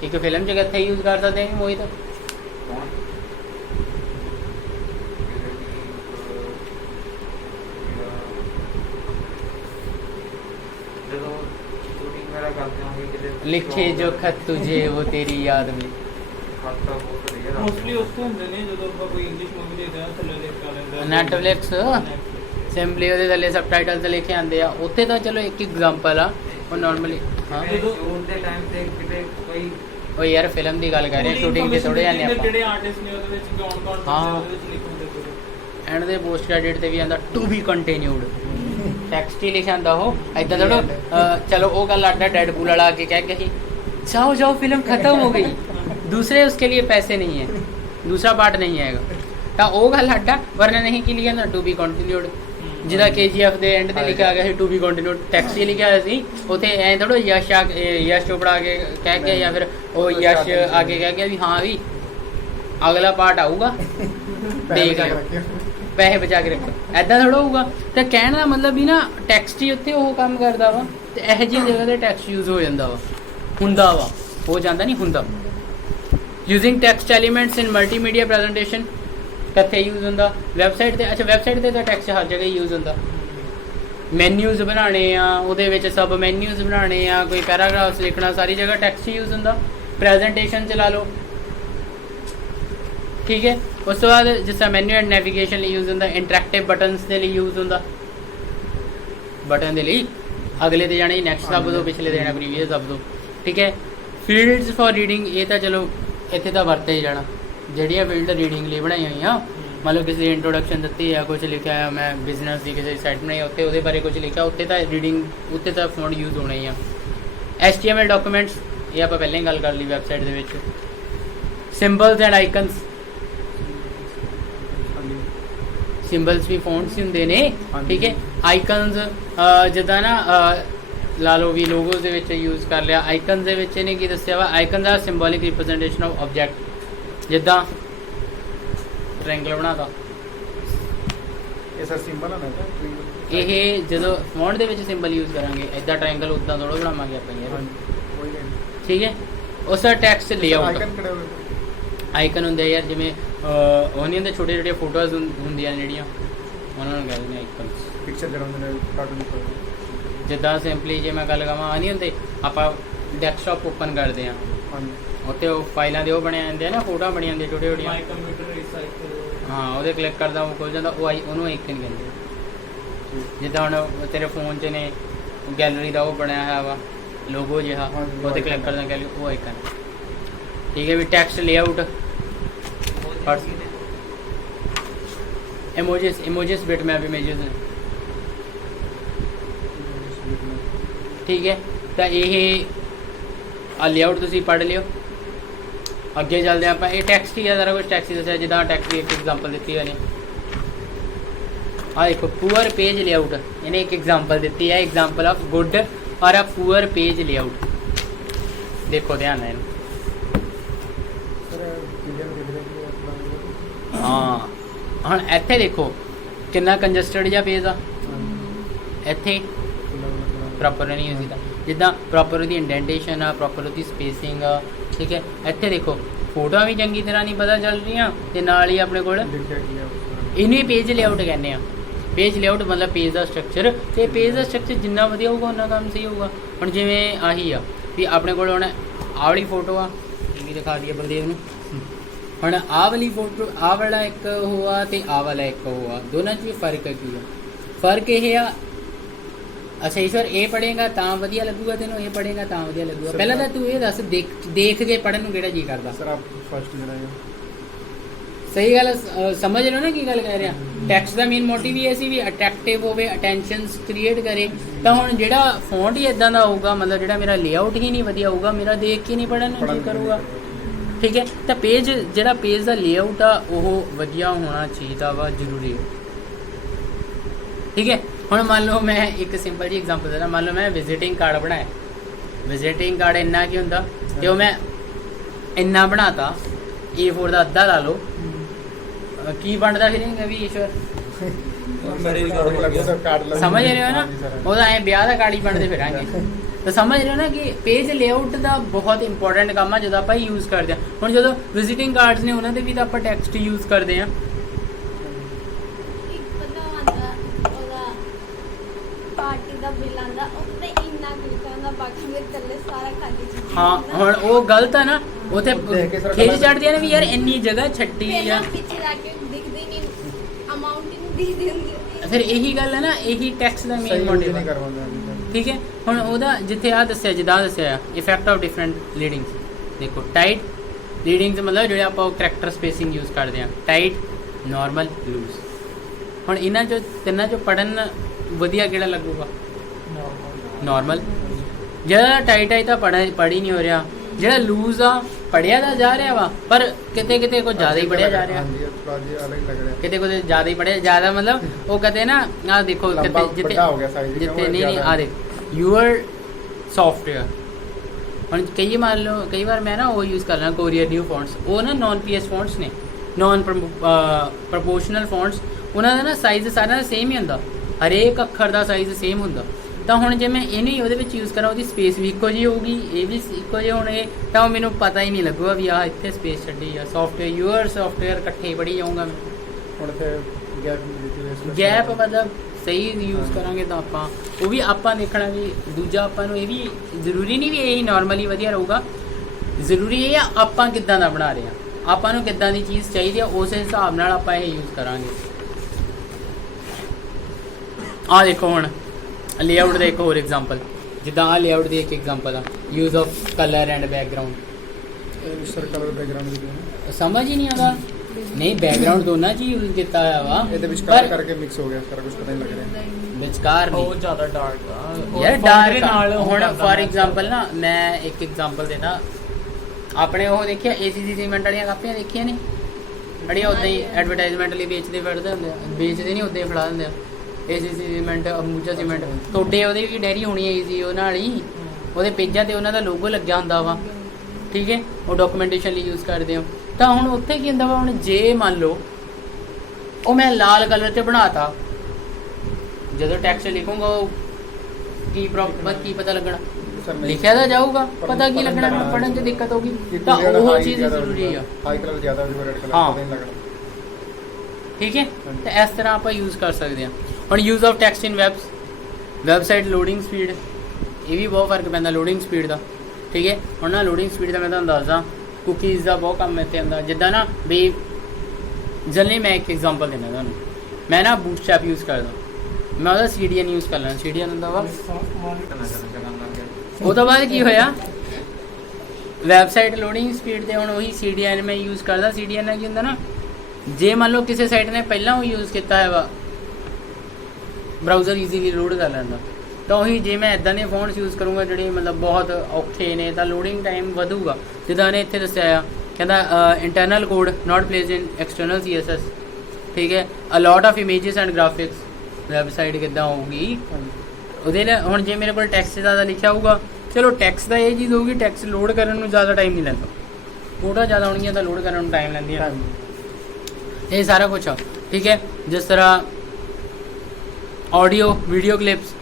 ਇੱਕ ਫਿਲਮ 'ਚ ਕਿੱਥੇ ਯੂਜ਼ ਕਰ ਸਕਦੇ ਹਾਂ ਮੋਹਿਤ? ਲਿਖੇ ਜੋ ਖਤ ਤੁਝੇ ਉਹ ਤੇਰੀ ਯਾਦ ਵਿੱਚ, ਮੋਸਟਲੀ ਉਸ ਤੋਂ ਹੁੰਦੇ ਨੇ ਜਦੋਂ ਆਪਾਂ ਕੋਈ ਇੰਗਲਿਸ਼ ਮੂਵੀ ਦੇਖਦੇ ਹਾਂ ਥੱਲੇ ਲਿਖ ਕਰ ਲੈਂਦੇ ਆ ਨੈਟਫਲਿਕਸ ਸਿੰਪਲੀ ਉਹਦੇ ਥੱਲੇ ਸਬਟਾਈਟਲ ਤੇ ਲਿਖੇ ਆਉਂਦੇ ਆ, ਉੱਥੇ ਤਾਂ ਚਲੋ ਇੱਕ ਐਗਜ਼ਾਮਪਲ ਆ ਉਹ ਨਾਰਮਲੀ। ਹਾਂ ਸ਼ੂਟ ਦੇ ਟਾਈਮ ਤੇ ਕਿਤੇ ਕੋਈ ਉਹ ਯਾਰ ਫਿਲਮ ਦੀ ਗੱਲ ਕਰ ਰਹੇ, ਸ਼ੂਟਿੰਗ ਤੇ ਥੋੜੇ ਜਾਂਦੇ ਆਪਾਂ। ਜਿਹੜੇ ਆਰਟਿਸਟ ਨੇ ਉਹਦੇ ਵਿੱਚ ਕੌਣ ਹਾਂ। ਉਹਦੇ ਵਿੱਚ ਲਿਖਦੇ ਪੂਰੇ ਐਂਡ ਦੇ ਪੋਸਟ ਕ੍ਰੈਡਿਟ ਤੇ ਵੀ ਆਉਂਦਾ ਟੂ ਬੀ ਕੰਟੀਨਿਊਡ, ਟੈਕਸਟ ਹੀ ਲਿਖਿਆ ਹੁੰਦਾ ਉਹ ਐਦਾਂ ਥੋੜ੍ਹਾ। ਚਲੋ ਉਹ ਗੱਲ ਆਡਾ ਡੈਡਪੂਲ ਵਾਲਾ ਆ ਕੇ ਕਹਿ ਗਿਆ ਸੀ जाओ जाओ फिल्म खत्म हो गई, दूसरे उसके लिए पैसे नहीं है, दूसरा पार्ट नहीं आएगा, ਤਾਂ ਉਹ ਗੱਲ ਸਾਡਾ। ਵਰਨਾ ਨਹੀਂ ਕੀ ਲਿਖਿਆ ਨਾ ਟੂ ਬੀ ਕੰਟੀਨਿਊਡ, ਜਿਹਦਾ KGF ਦੇ ਐਂਡ ਤੇ ਲਿਖਿਆ ਗਿਆ ਸੀ ਟੂ ਬੀ ਕੰਟੀਨਿਊਡ, ਟੈਕਸਟ ਹੀ ਲਿਖਿਆ ਹੋਇਆ ਸੀ ਉੱਥੇ। ਐਂ ਥੋੜ੍ਹਾ ਯਸ਼ ਚੋਪੜਾ ਆ ਕੇ ਕਹਿ ਕੇ, ਜਾਂ ਫਿਰ ਉਹ ਯਸ਼ ਆ ਕੇ ਕਹਿ ਗਿਆ ਵੀ ਹਾਂ ਵੀ ਅਗਲਾ ਪਾਰਟ ਆਊਗਾ ਦੇਖ ਲਿਓ, ਪੈਸੇ ਬਚਾ ਕੇ ਰੱਖੋ, ਐਦਾਂ ਥੋੜ੍ਹਾ ਹੋਊਗਾ। ਤਾਂ ਕਹਿਣ ਦਾ ਮਤਲਬ ਵੀ ਨਾ ਟੈਕਸਟ ਹੀ ਉੱਥੇ ਉਹ ਕੰਮ ਕਰਦਾ ਵਾ, ਅਤੇ ਇਹੋ ਜਿਹੀ ਜਗ੍ਹਾ 'ਤੇ ਟੈਕਸਟ ਯੂਜ਼ ਹੋ ਜਾਂਦਾ ਵਾ, ਹੁੰਦਾ ਵਾ, ਹੋ ਜਾਂਦਾ ਨਹੀਂ ਹੁੰਦਾ। ਯੂਜ਼ਿੰਗ ਟੈਕਸਟ ਐਲੀਮੈਂਟਸ ਇਨ ਮਲਟੀਮੀਡੀਆ ਪ੍ਰੈਜੈਂਟੇਸ਼ਨ ਕਿੱਥੇ ਯੂਜ਼ ਹੁੰਦਾ? ਵੈਬਸਾਈਟ 'ਤੇ। ਅੱਛਾ ਵੈਬਸਾਈਟ 'ਤੇ ਤਾਂ ਟੈਕਸਟ ਹਰ ਜਗ੍ਹਾ ਹੀ ਯੂਜ਼ ਹੁੰਦਾ। ਮੈਨਿਊਜ਼ ਬਣਾਉਣੇ ਆ, ਉਹਦੇ ਵਿੱਚ ਸਬ ਮੈਨਿਊਜ਼ ਬਣਾਉਣੇ ਆ, ਕੋਈ ਪੈਰਾਗ੍ਰਾਫਸ ਲਿਖਣਾ, ਸਾਰੀ ਜਗ੍ਹਾ ਟੈਕਸਟ ਹੀ ਯੂਜ਼ ਹੁੰਦਾ। ਪ੍ਰੈਜੈਂਟੇਸ਼ਨ ਚਲਾ ਲਓ, ਠੀਕ ਹੈ। ਉਸ ਤੋਂ ਬਾਅਦ ਜਿਸ ਤਰ੍ਹਾਂ ਮੈਨਿਊ ਐਂਡ ਨੈਵੀਗੇਸ਼ਨ ਲਈ ਯੂਜ਼ ਹੁੰਦਾ, ਇੰਟਰੈਕਟਿਵ ਬਟਨਸ ਦੇ ਲਈ ਯੂਜ਼ ਹੁੰਦਾ, ਬਟਨ ਦੇ ਲਈ ਅਗਲੇ 'ਤੇ ਜਾਣਾ ਜੀ, ਨੈਕਸਟ ਸਭ ਤੋਂ, ਪਿਛਲੇ 'ਤੇ ਜਾਣਾ ਪ੍ਰੀਵੀਅਸ ਸਭ ਤੋਂ, ਠੀਕ ਹੈ। ਫੀਲਡਸ ਫॉर ਰੀਡਿੰਗ, ਇਹ ਤਾਂ ਚਲੋ ਇੱਥੇ ਤਾਂ ਵਰਤੇ ਹੀ ਜਾਣਾ, ਜਿਹੜੀਆਂ ਫੀਲਡ ਰੀਡਿੰਗ ਲਈ ਬਣਾਈਆਂ ਹੋਈਆਂ। ਮੰਨ ਲਓ ਕਿਸੇ ਦੀ ਇੰਟਰੋਡਕਸ਼ਨ ਦਿੱਤੀ ਆ, ਕੁਝ ਲਿਖਿਆ ਆ, ਮੈਂ ਬਿਜ਼ਨਸ ਦੀ ਕਿਸੇ ਸਾਈਟ ਬਣਾਈ, ਉੱਥੇ ਉਹਦੇ ਬਾਰੇ ਕੁਝ ਲਿਖਿਆ, ਉੱਥੇ ਤਾਂ ਰੀਡਿੰਗ, ਉੱਥੇ ਤਾਂ ਫੌਂਟ ਯੂਜ਼ ਹੋਣਾ ਹੀ ਆ। HTML ਡਾਕੂਮੈਂਟਸ, ਇਹ ਆਪਾਂ ਪਹਿਲਾਂ ਹੀ ਗੱਲ ਕਰ ਲਈ ਵੈਬਸਾਈਟ ਦੇ ਵਿੱਚ। ਸਿੰਬਲਸ ਐਂਡ ਆਈਕਨਸ, ਸਿੰਬਲਸ ਵੀ ਫੌਂਟਸ ਹੀ ਹੁੰਦੇ ਨੇ, ਠੀਕ ਹੈ। ਆਈਕਨਸ ਜਿੱਦਾਂ ਨਾ ਲਾ ਲਓ ਵੀ ਲੋਗੋਜ਼ ਦੇ ਵਿੱਚ ਯੂਜ਼ ਕਰ ਲਿਆ। ਆਈਕਨਸ ਦੇ ਵਿੱਚ ਇਹਨੇ ਕੀ ਦੱਸਿਆ ਵਾ? Icons are symbolic representation of object, ਜਿੱਦਾਂ ਟ੍ਰਾਇੰਗਲ ਬਣਾਤਾ, ਇਹ ਸਰ ਸਿੰਬਲ ਹੈ ਨਾ, ਇਹ ਜਦੋਂ ਫੌਂਟ ਦੇ ਵਿੱਚ ਸਿੰਬਲ ਯੂਜ਼ ਕਰਾਂਗੇ, ਇੱਦਾਂ ਟ੍ਰਾਇੰਗਲ ਉੱਦਾਂ ਥੋੜ੍ਹਾ ਬਣਾਵਾਂਗੇ ਆਪਾਂ ਯਾਰ, ਠੀਕ ਹੈ। ਉਸ ਦਾ ਟੈਕਸਟ ਲੇਆਊਟ, ਆਈਕਨ ਹੁੰਦੇ ਯਾਰ, ਜਿਵੇਂ ਉਹ ਨਹੀਂ ਹੁੰਦੇ ਛੋਟੇ ਛੋਟੇ ਫੋਟੋਜ਼ ਹੁੰਦੀਆਂ ਜਿਹੜੀਆਂ, ਉਹਨਾਂ ਨੂੰ ਕਹਿੰਦੇ ਨੇ ਆਈਕਨਸ। ਪਿਕਚਰ ਜਿਹੜੇ ਹੁੰਦੇ ਨੇ ਕਾਰਟੂਨ, ਜਿੱਦਾਂ ਸਿੰਪਲੀ ਜੇ ਮੈਂ ਗੱਲ ਕਰਾਂ, ਆ ਨਹੀਂ ਹੁੰਦੇ ਆਪਾਂ ਡੈਸਕਟਾਪ ਓਪਨ ਕਰਦੇ ਹਾਂ, ਉੱਥੇ ਉਹ ਫਾਈਲਾਂ ਦੇ ਉਹ ਬਣੇ ਜਾਂਦੇ ਆ ਨਾ, ਫੋਟੋਆਂ ਬਣੀਆਂ ਹੁੰਦੀਆਂ ਛੋਟੀਆਂ ਛੋਟੀਆਂ, ਹਾਂ, ਉਹਦੇ ਕਲਿੱਕ ਕਰਦਾ ਉਹ ਖੁੱਲ ਜਾਂਦਾ, ਉਹਨੂੰ ਆਈਕਨ ਕਹਿੰਦੇ। ਜਿੱਦਾਂ ਹੁਣ ਤੇਰੇ ਫੋਨ 'ਚ ਨੇ ਗੈਲਰੀ ਦਾ ਉਹ ਬਣਿਆ ਹੋਇਆ ਵਾ ਲੋਗੋ ਜਿਹਾ, ਉਹਦੇ ਕਲਿੱਕ ਕਰਦਾ ਗੈਲਰੀ, ਉਹ ਆਈਕਨ, ਠੀਕ ਹੈ ਵੀ। Text layout, emojis bitmap images ਨੇ, ਠੀਕ ਹੈ। ਤਾਂ ਇਹ ਆ ਲੇਆਊਟ ਤੁਸੀਂ ਪੜ੍ਹ ਲਿਓ। ਅੱਗੇ ਚੱਲਦੇ ਆਪਾਂ, ਇਹ ਟੈਕਸਟ ਹੀ ਆ, ਸਾਰਾ ਕੁਝ ਟੈਕਸਟ ਹੀ ਦੱਸਿਆ। ਜਿੱਦਾਂ ਟੈਕਸਟ ਦੀ ਇੱਕ ਐਗਜ਼ਾਮਪਲ ਦਿੱਤੀ ਹੋਈ ਨੇ, ਆ ਦੇਖੋ ਪੂਅਰ ਪੇਜ ਲੇਆਊਟ, ਇਹਨੇ ਇੱਕ ਐਗਜ਼ਾਮਪਲ ਦਿੱਤੀ ਹੈ, ਐਗਜ਼ਾਮਪਲ ਆਫ ਗੁੱਡ ਔਰ ਅ ਪੂਅਰ ਪੇਜ ਲੇਆਊਟ। ਦੇਖੋ ਧਿਆਨ ਨਾਲ ਇਹਨੂੰ, ਹਾਂ। ਹੁਣ ਇੱਥੇ ਦੇਖੋ ਕਿੰਨਾ ਕੰਜਸਟਡ ਜਿਹਾ ਪੇਜ ਆ, ਇੱਥੇ ਪ੍ਰੋਪਰ ਨਹੀਂ ਯੂਜ਼ ਕੀਤਾ। ਜਿੱਦਾਂ ਪ੍ਰੋਪਰ ਉਹਦੀ ਇੰਡੈਂਟੇਸ਼ਨ ਆ, ਪ੍ਰੋਪਰ ਉਹਦੀ ਸਪੇਸਿੰਗ ਆ, ਠੀਕ ਹੈ। ਇੱਥੇ ਦੇਖੋ ਫੋਟੋਆਂ ਵੀ ਚੰਗੀ ਤਰ੍ਹਾਂ ਨਹੀਂ ਪਤਾ ਚੱਲ ਰਹੀਆਂ ਤੇ ਨਾਲ ਹੀ ਆਪਣੇ ਕੋਲ ਲਿਖਿਆ ਕੀ ਹੈ ਇਹਨੂੰ ਹੀ ਪੇਜ ਲੇਆਊਟ ਕਹਿੰਦੇ ਆ। ਪੇਜ ਲੇਆਊਟ ਮਤਲਬ ਪੇਜ ਦਾ ਸਟਰਕਚਰ, ਤੇ ਪੇਜ ਦਾ ਸਟਰਕਚਰ ਜਿੰਨਾ ਵਧੀਆ ਹੋਊਗਾ ਉਹਨਾਂ ਕੰਮ ਸਹੀ ਹੋਊਗਾ। ਹੁਣ ਜਿਵੇਂ ਆਹੀ ਆ ਵੀ ਆਪਣੇ ਕੋਲ ਹੁਣ ਆਹ ਵਾਲੀ ਫੋਟੋ ਆ, ਇਹ ਵੀ ਦਿਖਾ ਦਈਏ ਬਲਦੇਵ ਨੂੰ। ਹੁਣ ਆਹ ਵਾਲੀ ਫੋਟੋ, ਆਹ ਵਾਲਾ ਇੱਕ ਹੋਆ ਤੇ ਆਹ ਵਾਲਾ ਇੱਕ ਹੋਆ, ਦੋਨਾਂ 'ਚ ਵੀ ਫਰਕ ਕੀ ਆ? ਫਰਕ ਇਹ ਆ, ਅੱਛਾ ਈਸ਼ਵਰ ਇਹ ਪੜ੍ਹੇਗਾ ਤਾਂ ਵਧੀਆ ਲੱਗੂਗਾ ਤੈਨੂੰ, ਇਹ ਪੜ੍ਹੇਗਾ ਤਾਂ ਵਧੀਆ ਲੱਗੂਗਾ। ਪਹਿਲਾਂ ਤਾਂ ਤੂੰ ਇਹ ਦੱਸ, ਦੇਖ ਕੇ ਪੜ੍ਹਨ ਨੂੰ ਕਿਹੜਾ ਜੀ ਕਰਦਾ? ਸਰ ਆਪ ਫਸਟ ਜਿਹੜਾ ਹੈ ਸਹੀ ਗੱਲ ਸਮਝ ਰਹੇ ਹੋ ਨਾ ਕੀ ਗੱਲ ਕਹਿ ਰਿਹਾ। ਟੈਕਸਟ ਦਾ ਮੇਨ ਮੋਟਿਵ ਹੀ ਇਹ ਸੀ ਵੀ ਅਟਰੈਕਟਿਵ ਹੋਵੇ, ਅਟੈਂਸ਼ਨਸ ਕ੍ਰੀਏਟ ਕਰੇ। ਤਾਂ ਹੁਣ ਜਿਹੜਾ ਫੌਂਟ ਹੀ ਇਦਾਂ ਦਾ ਹੋਊਗਾ, ਮਤਲਬ ਜਿਹੜਾ ਮੇਰਾ ਲੇਆਊਟ ਹੀ ਨਹੀਂ ਵਧੀਆ ਹੋਊਗਾ, ਮੇਰਾ ਦੇਖ ਕੇ ਨਹੀਂ ਪੜ੍ਹਨ ਨੂੰ ਜੀ ਕਰੂਗਾ, ਠੀਕ ਹੈ। ਤਾਂ ਪੇਜ ਜਿਹੜਾ ਪੇਜ ਦਾ ਲੇਆਊਟ ਆ ਉਹ ਵਧੀਆ ਹੋਣਾ ਚਾਹੀਦਾ ਵਾ, ਜ਼ਰੂਰੀ ਹੈ, ਠੀਕ ਹੈ। ਹੁਣ ਮੰਨ ਲਓ ਮੈਂ ਇੱਕ ਸਿੰਪਲ ਜਿਹੀ ਐਗਜ਼ਾਮਪਲ ਦੇਣਾ, ਮੰਨ ਲਓ ਮੈਂ ਵਿਜ਼ਿਟਿੰਗ ਕਾਰਡ ਬਣਾਇਆ। ਵਿਜ਼ਿਟਿੰਗ ਕਾਰਡ ਇੰਨਾ ਕੀ ਹੁੰਦਾ ਤੇ ਉਹ ਮੈਂ ਇੰਨਾ ਬਣਾਤਾ, A4 ਦਾ ਅੱਧਾ ਲਾ ਲਓ, ਕੀ ਬਣਦਾ ਫਿਰੇਗਾ ਵੀ ਈਸ਼ਵਰ? ਮੈਰਿਜ ਕਾਰਡ ਸਮਝ ਰਹੇ ਹੋ ਨਾ, ਉਹਦਾ ਐ ਵਿਆਹ ਦਾ ਕਾਰਡ ਹੀ ਬਣਦੇ ਫਿਰਾਂਗੇ। ਤਾਂ ਸਮਝ ਰਹੇ ਹੋ ਨਾ ਕਿ ਪੇਜ ਲੇਆਊਟ ਦਾ ਬਹੁਤ ਇੰਪੋਰਟੈਂਟ ਕੰਮ ਆ ਜਦੋਂ ਆਪਾਂ ਯੂਜ਼ ਕਰਦੇ ਹਾਂ। ਹੁਣ ਜਦੋਂ ਵਿਜ਼ਿਟਿੰਗ ਕਾਰਡਸ ਨੇ ਉਹਨਾਂ ਦੇ ਵੀ ਤਾਂ ਆਪਾਂ ਟੈਕਸਟ ਯੂਜ਼ ਕਰਦੇ ਹਾਂ। ਹਾਂ ਹੁਣ ਉਹ ਗਲਤ ਆ ਨਾ, ਉੱਥੇ ਖੇਜ ਚੜਦੀਆਂ ਨੇ ਵੀ ਯਾਰ ਇੰਨੀ ਜਗ੍ਹਾ ਛੱਡੀ ਆ, ਫਿਰ ਇਹੀ ਗੱਲ ਹੈ ਨਾ, ਇਹੀ ਟੈਕਸਟ ਦਾ ਮੇਨ ਮੋਟਿਵ ਹੈ, ਠੀਕ ਹੈ। ਹੁਣ ਉਹਦਾ ਜਿੱਥੇ ਆ ਦੱਸਿਆ, ਜਿੱਦਾਂ ਦੱਸਿਆ ਇਫੈਕਟ ਆਫ ਡਿਫਰੈਂਟ ਲੀਡਿੰਗਸ, ਦੇਖੋ ਟਾਈਟ ਲੀਡਿੰਗਸ ਮਤਲਬ ਜਿਹੜੇ ਆਪਾਂ ਉਹ ਕਰੈਕਟਰ ਸਪੇਸਿੰਗ ਯੂਜ਼ ਕਰਦੇ ਹਾਂ, ਟਾਈਟ, ਨਾਰਮਲ, ਲੂਜ਼। ਹੁਣ ਇਹਨਾਂ 'ਚੋਂ ਤਿੰਨਾਂ 'ਚੋਂ ਪੜ੍ਹਨ ਵਧੀਆ ਕਿਹੜਾ ਲੱਗੂਗਾ? ਨਾਰਮਲ। ਜਿਹੜਾ ਟਾਈਟ ਹੈ ਤਾਂ ਪੜ੍ਹ ਹੀ ਨਹੀਂ ਹੋ ਰਿਹਾ, ਜਿਹੜਾ ਲੂਜ਼ ਆ ਪੜ੍ਹਿਆ ਤਾਂ ਜਾ ਰਿਹਾ ਵਾ ਪਰ ਕਿਤੇ ਕਿਤੇ ਕੁਝ ਜ਼ਿਆਦਾ ਹੀ ਪੜ੍ਹਿਆ ਜਾ ਰਿਹਾ, ਕਿਤੇ ਕੁਝ ਜ਼ਿਆਦਾ ਹੀ ਪੜ੍ਹਿਆ, ਜ਼ਿਆਦਾ ਮਤਲਬ ਉਹ ਕਹਤੇ ਨਾ ਆਹ ਦੇਖੋ ਕਿਤੇ ਜਿੱਥੇ ਨਹੀਂ ਆ ਦੇਖ ਯੂਅਰ ਸੌਫਟਵੇਅਰ। ਹੁਣ ਕਈ ਵਾਰ ਮੈਂ ਨਾ ਉਹ ਯੂਜ਼ ਕਰ ਲੈਣਾ ਕੋਰੀਅਰ ਨਿਊ ਫੌਂਟਸ, ਉਹ ਨਾ ਨॉन PS ਫੌਂਟਸ ਨੇ, ਨॉन ਪ੍ਰੋਪੋਰਸ਼ਨਲ ਫੌਂਟਸ, ਉਹਨਾਂ ਦਾ ਨਾ ਸਾਈਜ਼ ਸਾਰਿਆਂ ਦਾ ਸੇਮ ਹੀ ਹੁੰਦਾ, ਹਰੇਕ ਅੱਖਰ ਦਾ ਸਾਈਜ਼ ਸੇਮ ਹੁੰਦਾ। ਤਾਂ ਹੁਣ ਜੇ ਮੈਂ ਇਹਨੂੰ ਹੀ ਉਹਦੇ ਵਿੱਚ ਯੂਜ਼ ਕਰਾਂ, ਉਹਦੀ ਸਪੇਸ ਵੀ ਇੱਕੋ ਜਿਹੀ ਹੋਊਗੀ, ਇਹ ਵੀ ਇੱਕੋ ਜਿਹੇ ਹੋਣਗੇ, ਤਾਂ ਉਹ ਮੈਨੂੰ ਪਤਾ ਹੀ ਨਹੀਂ ਲੱਗੂਗਾ ਵੀ ਆਹ ਇੱਥੇ ਸਪੇਸ ਛੱਡੀ ਆ। ਸੌਫਟਵੇਅਰ ਯੂਅਰ ਸੌਫਟਵੇਅਰ ਇਕੱਠੇ ਪੜ੍ਹੀ ਜਾਊਂਗਾ ਮੈਂ, ਹੁਣ ਤੇ ਗੈਪ ਮਤਲਬ ਸਹੀ ਯੂਜ਼ ਕਰਾਂਗੇ ਤਾਂ ਆਪਾਂ ਉਹ ਵੀ ਆਪਾਂ ਦੇਖਣਾ ਵੀ ਦੂਜਾ ਆਪਾਂ ਨੂੰ ਇਹ ਵੀ ਜ਼ਰੂਰੀ ਨਹੀਂ ਵੀ ਇਹੀ ਨਾਰਮਲੀ ਵਧੀਆ ਰਹੂਗਾ, ਜ਼ਰੂਰੀ ਇਹ ਆ ਆਪਾਂ ਕਿੱਦਾਂ ਦਾ ਬਣਾ ਰਹੇ ਹਾਂ, ਆਪਾਂ ਨੂੰ ਕਿੱਦਾਂ ਦੀ ਚੀਜ਼ ਚਾਹੀਦੀ ਆ, ਉਸ ਹਿਸਾਬ ਨਾਲ ਆਪਾਂ ਇਹ ਯੂਜ਼ ਕਰਾਂਗੇ। ਆਹ ਦੇਖੋ ਹੁਣ ਲੇਆਊਟ ਦਾ ਇੱਕ ਹੋਰ ਐਗਜ਼ਾਮਪਲ, ਜਿੱਦਾਂ ਆਹ ਲੇਆਊਟ ਦੀ ਇੱਕ ਐਗਜ਼ਾਮਪਲ ਆ, use of colour and background. Sir colour background ਵੀ ਸਮਝ ਹੀ ਨਹੀਂ ਆਉਂਦਾ, ਨਹੀਂ ਬੈਕਗਰਾਊਂਡ ਦੋਨਾਂ 'ਚ ਯੂਜ਼ ਕੀਤਾ ਹੋਇਆ ਵਾ, ਇਹਦੇ ਵਿੱਚ ਕਲਰ ਕਰਕੇ ਮਿਕਸ ਹੋ ਗਿਆ, ਸਾਰਾ ਕੁਝ ਪਤਾ ਨਹੀਂ ਲੱਗ ਰਿਹਾ ਵਿਚਕਾਰ ਨਹੀਂ ਬਹੁਤ ਜ਼ਿਆਦਾ ਡਾਰਕ ਆ ਯਾਰ, ਡਾਰਕ ਨਾਲ। ਹੁਣ ਫॉर ਐਗਜ਼ਾਮਪਲ ਨਾ ਮੈਂ ਇੱਕ ਐਗਜ਼ਾਮਪਲ ਦੇਣਾ, ਆਪਣੇ ਉਹ ਦੇਖਿਆ ACC ਸੀਮੈਂਟ ਵਾਲੀਆਂ ਕਾਪੀਆਂ ਦੇਖੀਆਂ ਨੇ, ਜਿਹੜੀਆਂ ਉੱਦਾਂ ਹੀ ਐਡਵਰਟਾਈਜ਼ਮੈਂਟ ਲਈ ਵੇਚਦੇ ਫਿਰਦੇ ਹੁੰਦੇ ਆ, ਵੇਚਦੇ ਨਹੀਂ ਉੱਦਾਂ ਹੀ ਫੜਾ ਦਿੰਦੇ ਆ। ACC ਸੀਮੈਂਟ, ਅੰਬੂਜਾ ਸੀਮੈਂਟ, ਤੁਹਾਡੇ ਉਹਦੇ ਵੀ ਡੈਰੀ ਹੋਣੀ ਹੈ ਈਜ਼ੀ, ਉਹ ਨਾਲ ਹੀ ਉਹਦੇ ਪੇਜਾਂ 'ਤੇ ਉਹਨਾਂ ਦਾ ਲੋਗੋ ਲੱਗਿਆ ਹੁੰਦਾ ਵਾ, ਠੀਕ ਹੈ, ਉਹ ਡਾਕੂਮੈਂਟੇਸ਼ਨ ਲਈ ਯੂਜ਼ ਕਰਦੇ ਹੋ। ਤਾਂ ਹੁਣ ਉੱਥੇ ਕੀ ਹੁੰਦਾ ਵਾ, ਹੁਣ ਜੇ ਮੰਨ ਲਓ ਉਹ ਮੈਂ ਲਾਲ ਕਲਰ 'ਚ ਬਣਾਤਾ, ਜਦੋਂ ਟੈਕਸਟ ਲਿਖੂੰਗਾ ਉਹ ਕੀ ਪ੍ਰੋਪਰ ਕੀ ਪਤਾ ਲੱਗਣਾ, ਲਿਖਿਆ ਤਾਂ ਜਾਊਗਾ, ਪਤਾ ਕੀ ਲੱਗਣਾ, ਮੈਨੂੰ ਪੜ੍ਹਨ 'ਚ ਦਿੱਕਤ ਹੋਊਗੀ। ਤਾਂ ਉਹ ਚੀਜ਼ ਜ਼ਰੂਰੀ ਆ, ਹਾਈ ਕਲਰ ਜ਼ਿਆਦਾ ਹੋਵੇ, ਰੈੱਡ ਕਲਰ ਪਤਾ ਨਹੀਂ ਲੱਗਣਾ, ਠੀਕ ਹੈ। ਤਾਂ ਇਸ ਤਰ੍ਹਾਂ ਆਪਾਂ ਯੂਜ਼ ਕਰ ਸਕਦੇ ਹਾਂ। ਹੁਣ use of text in website loading speed, ਇਹ ਵੀ ਬਹੁਤ ਫਰਕ ਪੈਂਦਾ ਲੋਡਿੰਗ ਸਪੀਡ ਦਾ, ਠੀਕ ਹੈ। ਹੁਣ ਨਾ ਲੋਡਿੰਗ ਸਪੀਡ ਦਾ ਮੈਂ ਤੁਹਾਨੂੰ ਦੱਸਦਾ, ਕੁਕੀਜ਼ ਦਾ ਬਹੁਤ ਕੰਮ ਇੱਥੇ ਹੁੰਦਾ। ਜਿੱਦਾਂ ਨਾ ਵੀ ਜਨਰਲੀ ਮੈਂ ਇੱਕ ਐਗਜ਼ਾਮਪਲ ਦੇਣਾ ਤੁਹਾਨੂੰ, ਮੈਂ ਨਾ ਬੂਟਸਟ੍ਰੈਪ ਯੂਜ਼ ਕਰਦਾ, ਮੈਂ ਉਹਦਾ CDN ਯੂਜ਼ ਕਰ ਲੈਣਾ, CDN ਹੁੰਦਾ ਵਾ। ਉਹ ਤੋਂ ਬਾਅਦ ਕੀ ਹੋਇਆ, ਵੈਬਸਾਈਟ ਲੋਡਿੰਗ ਸਪੀਡ 'ਤੇ ਹੁਣ ਉਹੀ CDN ਮੈਂ ਯੂਜ਼ ਕਰਦਾ। CDN ਨਾਲ ਕੀ ਹੁੰਦਾ ਨਾ, ਜੇ ਮੰਨ ਲਓ ਕਿਸੇ ਸਾਈਟ ਨੇ ਪਹਿਲਾਂ ਉਹ ਯੂਜ਼ ਕੀਤਾ ਹੈ ਵਾ, ਬਰਾਊਜ਼ਰ ਈਜ਼ੀਲੀ ਲੋਡ ਕਰ ਲੈਂਦਾ, ਤਾਂ ਉਹੀ ਜੇ ਮੈਂ ਇੱਦਾਂ ਦੇ ਫੌਂਟਸ ਯੂਜ਼ ਕਰੂੰਗਾ ਜਿਹੜੇ ਮਤਲਬ ਬਹੁਤ ਔਖੇ ਨੇ, ਤਾਂ ਲੋਡਿੰਗ ਟਾਈਮ ਵਧੂਗਾ। ਜਿੱਦਾਂ ਇਹਨੇ ਇੱਥੇ ਦੱਸਿਆ ਆ, ਕਹਿੰਦਾ internal code not placed in external CSS, ਠੀਕ ਹੈ। A lot of images and graphics, website ਕਿੱਦਾਂ ਹੋਊਗੀ ਉਹਦੇ ਨਾਲ। ਹੁਣ ਜੇ ਮੇਰੇ ਕੋਲ ਟੈਕਸਟ ਜ਼ਿਆਦਾ ਲਿਖਿਆ ਹੋਊਗਾ, ਚਲੋ ਟੈਕਸਟ ਦਾ ਇਹ ਚੀਜ਼ ਹੋਊਗੀ, ਟੈਕਸਟ ਲੋਡ ਕਰਨ ਨੂੰ ਜ਼ਿਆਦਾ ਟਾਈਮ ਨਹੀਂ ਲੈਂਦਾ, ਫੋਟੋ ਜ਼ਿਆਦਾ ਹੋਣਗੀਆਂ ਤਾਂ ਲੋਡ ਕਰਨ ਨੂੰ ਟਾਈਮ ਲੈਂਦੀਆਂ, ਇਹ ਸਾਰਾ ਕੁਛ ਆ, ਠੀਕ ਹੈ। ਜਿਸ ਤਰ੍ਹਾਂ audio video clips,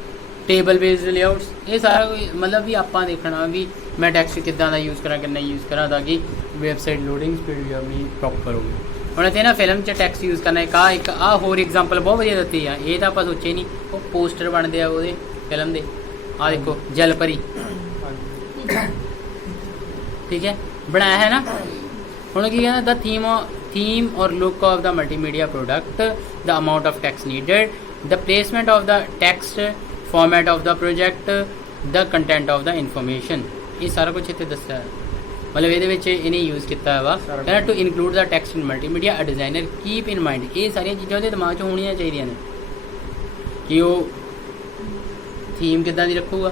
table based layouts, ਇਹ ਸਾਰਾ ਮਤਲਬ ਵੀ ਆਪਾਂ ਦੇਖਣਾ ਵੀ ਮੈਂ ਟੈਕਸਟ ਕਿੱਦਾਂ ਦਾ ਯੂਜ਼ ਕਰਾਂ ਕਿੰਨਾ ਯੂਜ਼ ਕਰਾਂ ਤਾਂ ਕਿ ਵੈਬਸਾਈਟ ਲੋਡਿੰਗ ਸਪੀਡ ਵੀ ਆਪਣੀ ਪ੍ਰੋਪਰ ਹੋਵੇ। ਹੁਣ ਇੱਥੇ ਨਾ ਫਿਲਮ 'ਚ ਟੈਕਸਟ ਯੂਜ਼ ਕਰਨਾ ਇੱਕ ਆਹ ਹੋਰ ਐਗਜ਼ਾਮਪਲ ਬਹੁਤ ਵਧੀਆ ਦਿੱਤੀ ਆ, ਇਹ ਤਾਂ ਆਪਾਂ ਸੋਚੇ ਨਹੀਂ। ਉਹ ਪੋਸਟਰ ਬਣਦੇ ਆ ਉਹਦੇ ਫਿਲਮ ਦੇ, ਆਹ ਦੇਖੋ ਜਲ ਪਰੀ, ਠੀਕ ਹੈ ਬਣਾਇਆ ਹੈ ਨਾ। ਹੁਣ ਕੀ ਕਹਿੰਦਾ, ਦ ਥੀਮ ਔਰ look of the multimedia product, the amount of text needed, the placement of the text, format of the project, the content of the information, ਇਹ ਸਾਰਾ ਕੁਝ ਇੱਥੇ ਦੱਸਿਆ ਹੈ। ਮਤਲਬ ਇਹਦੇ ਵਿੱਚ ਇਹਨੇ ਯੂਜ਼ ਕੀਤਾ ਵਾ ਕਹਿੰਦਾ to include the text in multimedia, a designer keep in mind, ਇਹ ਸਾਰੀਆਂ ਚੀਜ਼ਾਂ ਉਹਦੇ ਦਿਮਾਗ 'ਚ ਹੋਣੀਆਂ ਚਾਹੀਦੀਆਂ ਨੇ ਕਿ ਉਹ ਥੀਮ ਕਿੱਦਾਂ ਦੀ ਰੱਖੂਗਾ,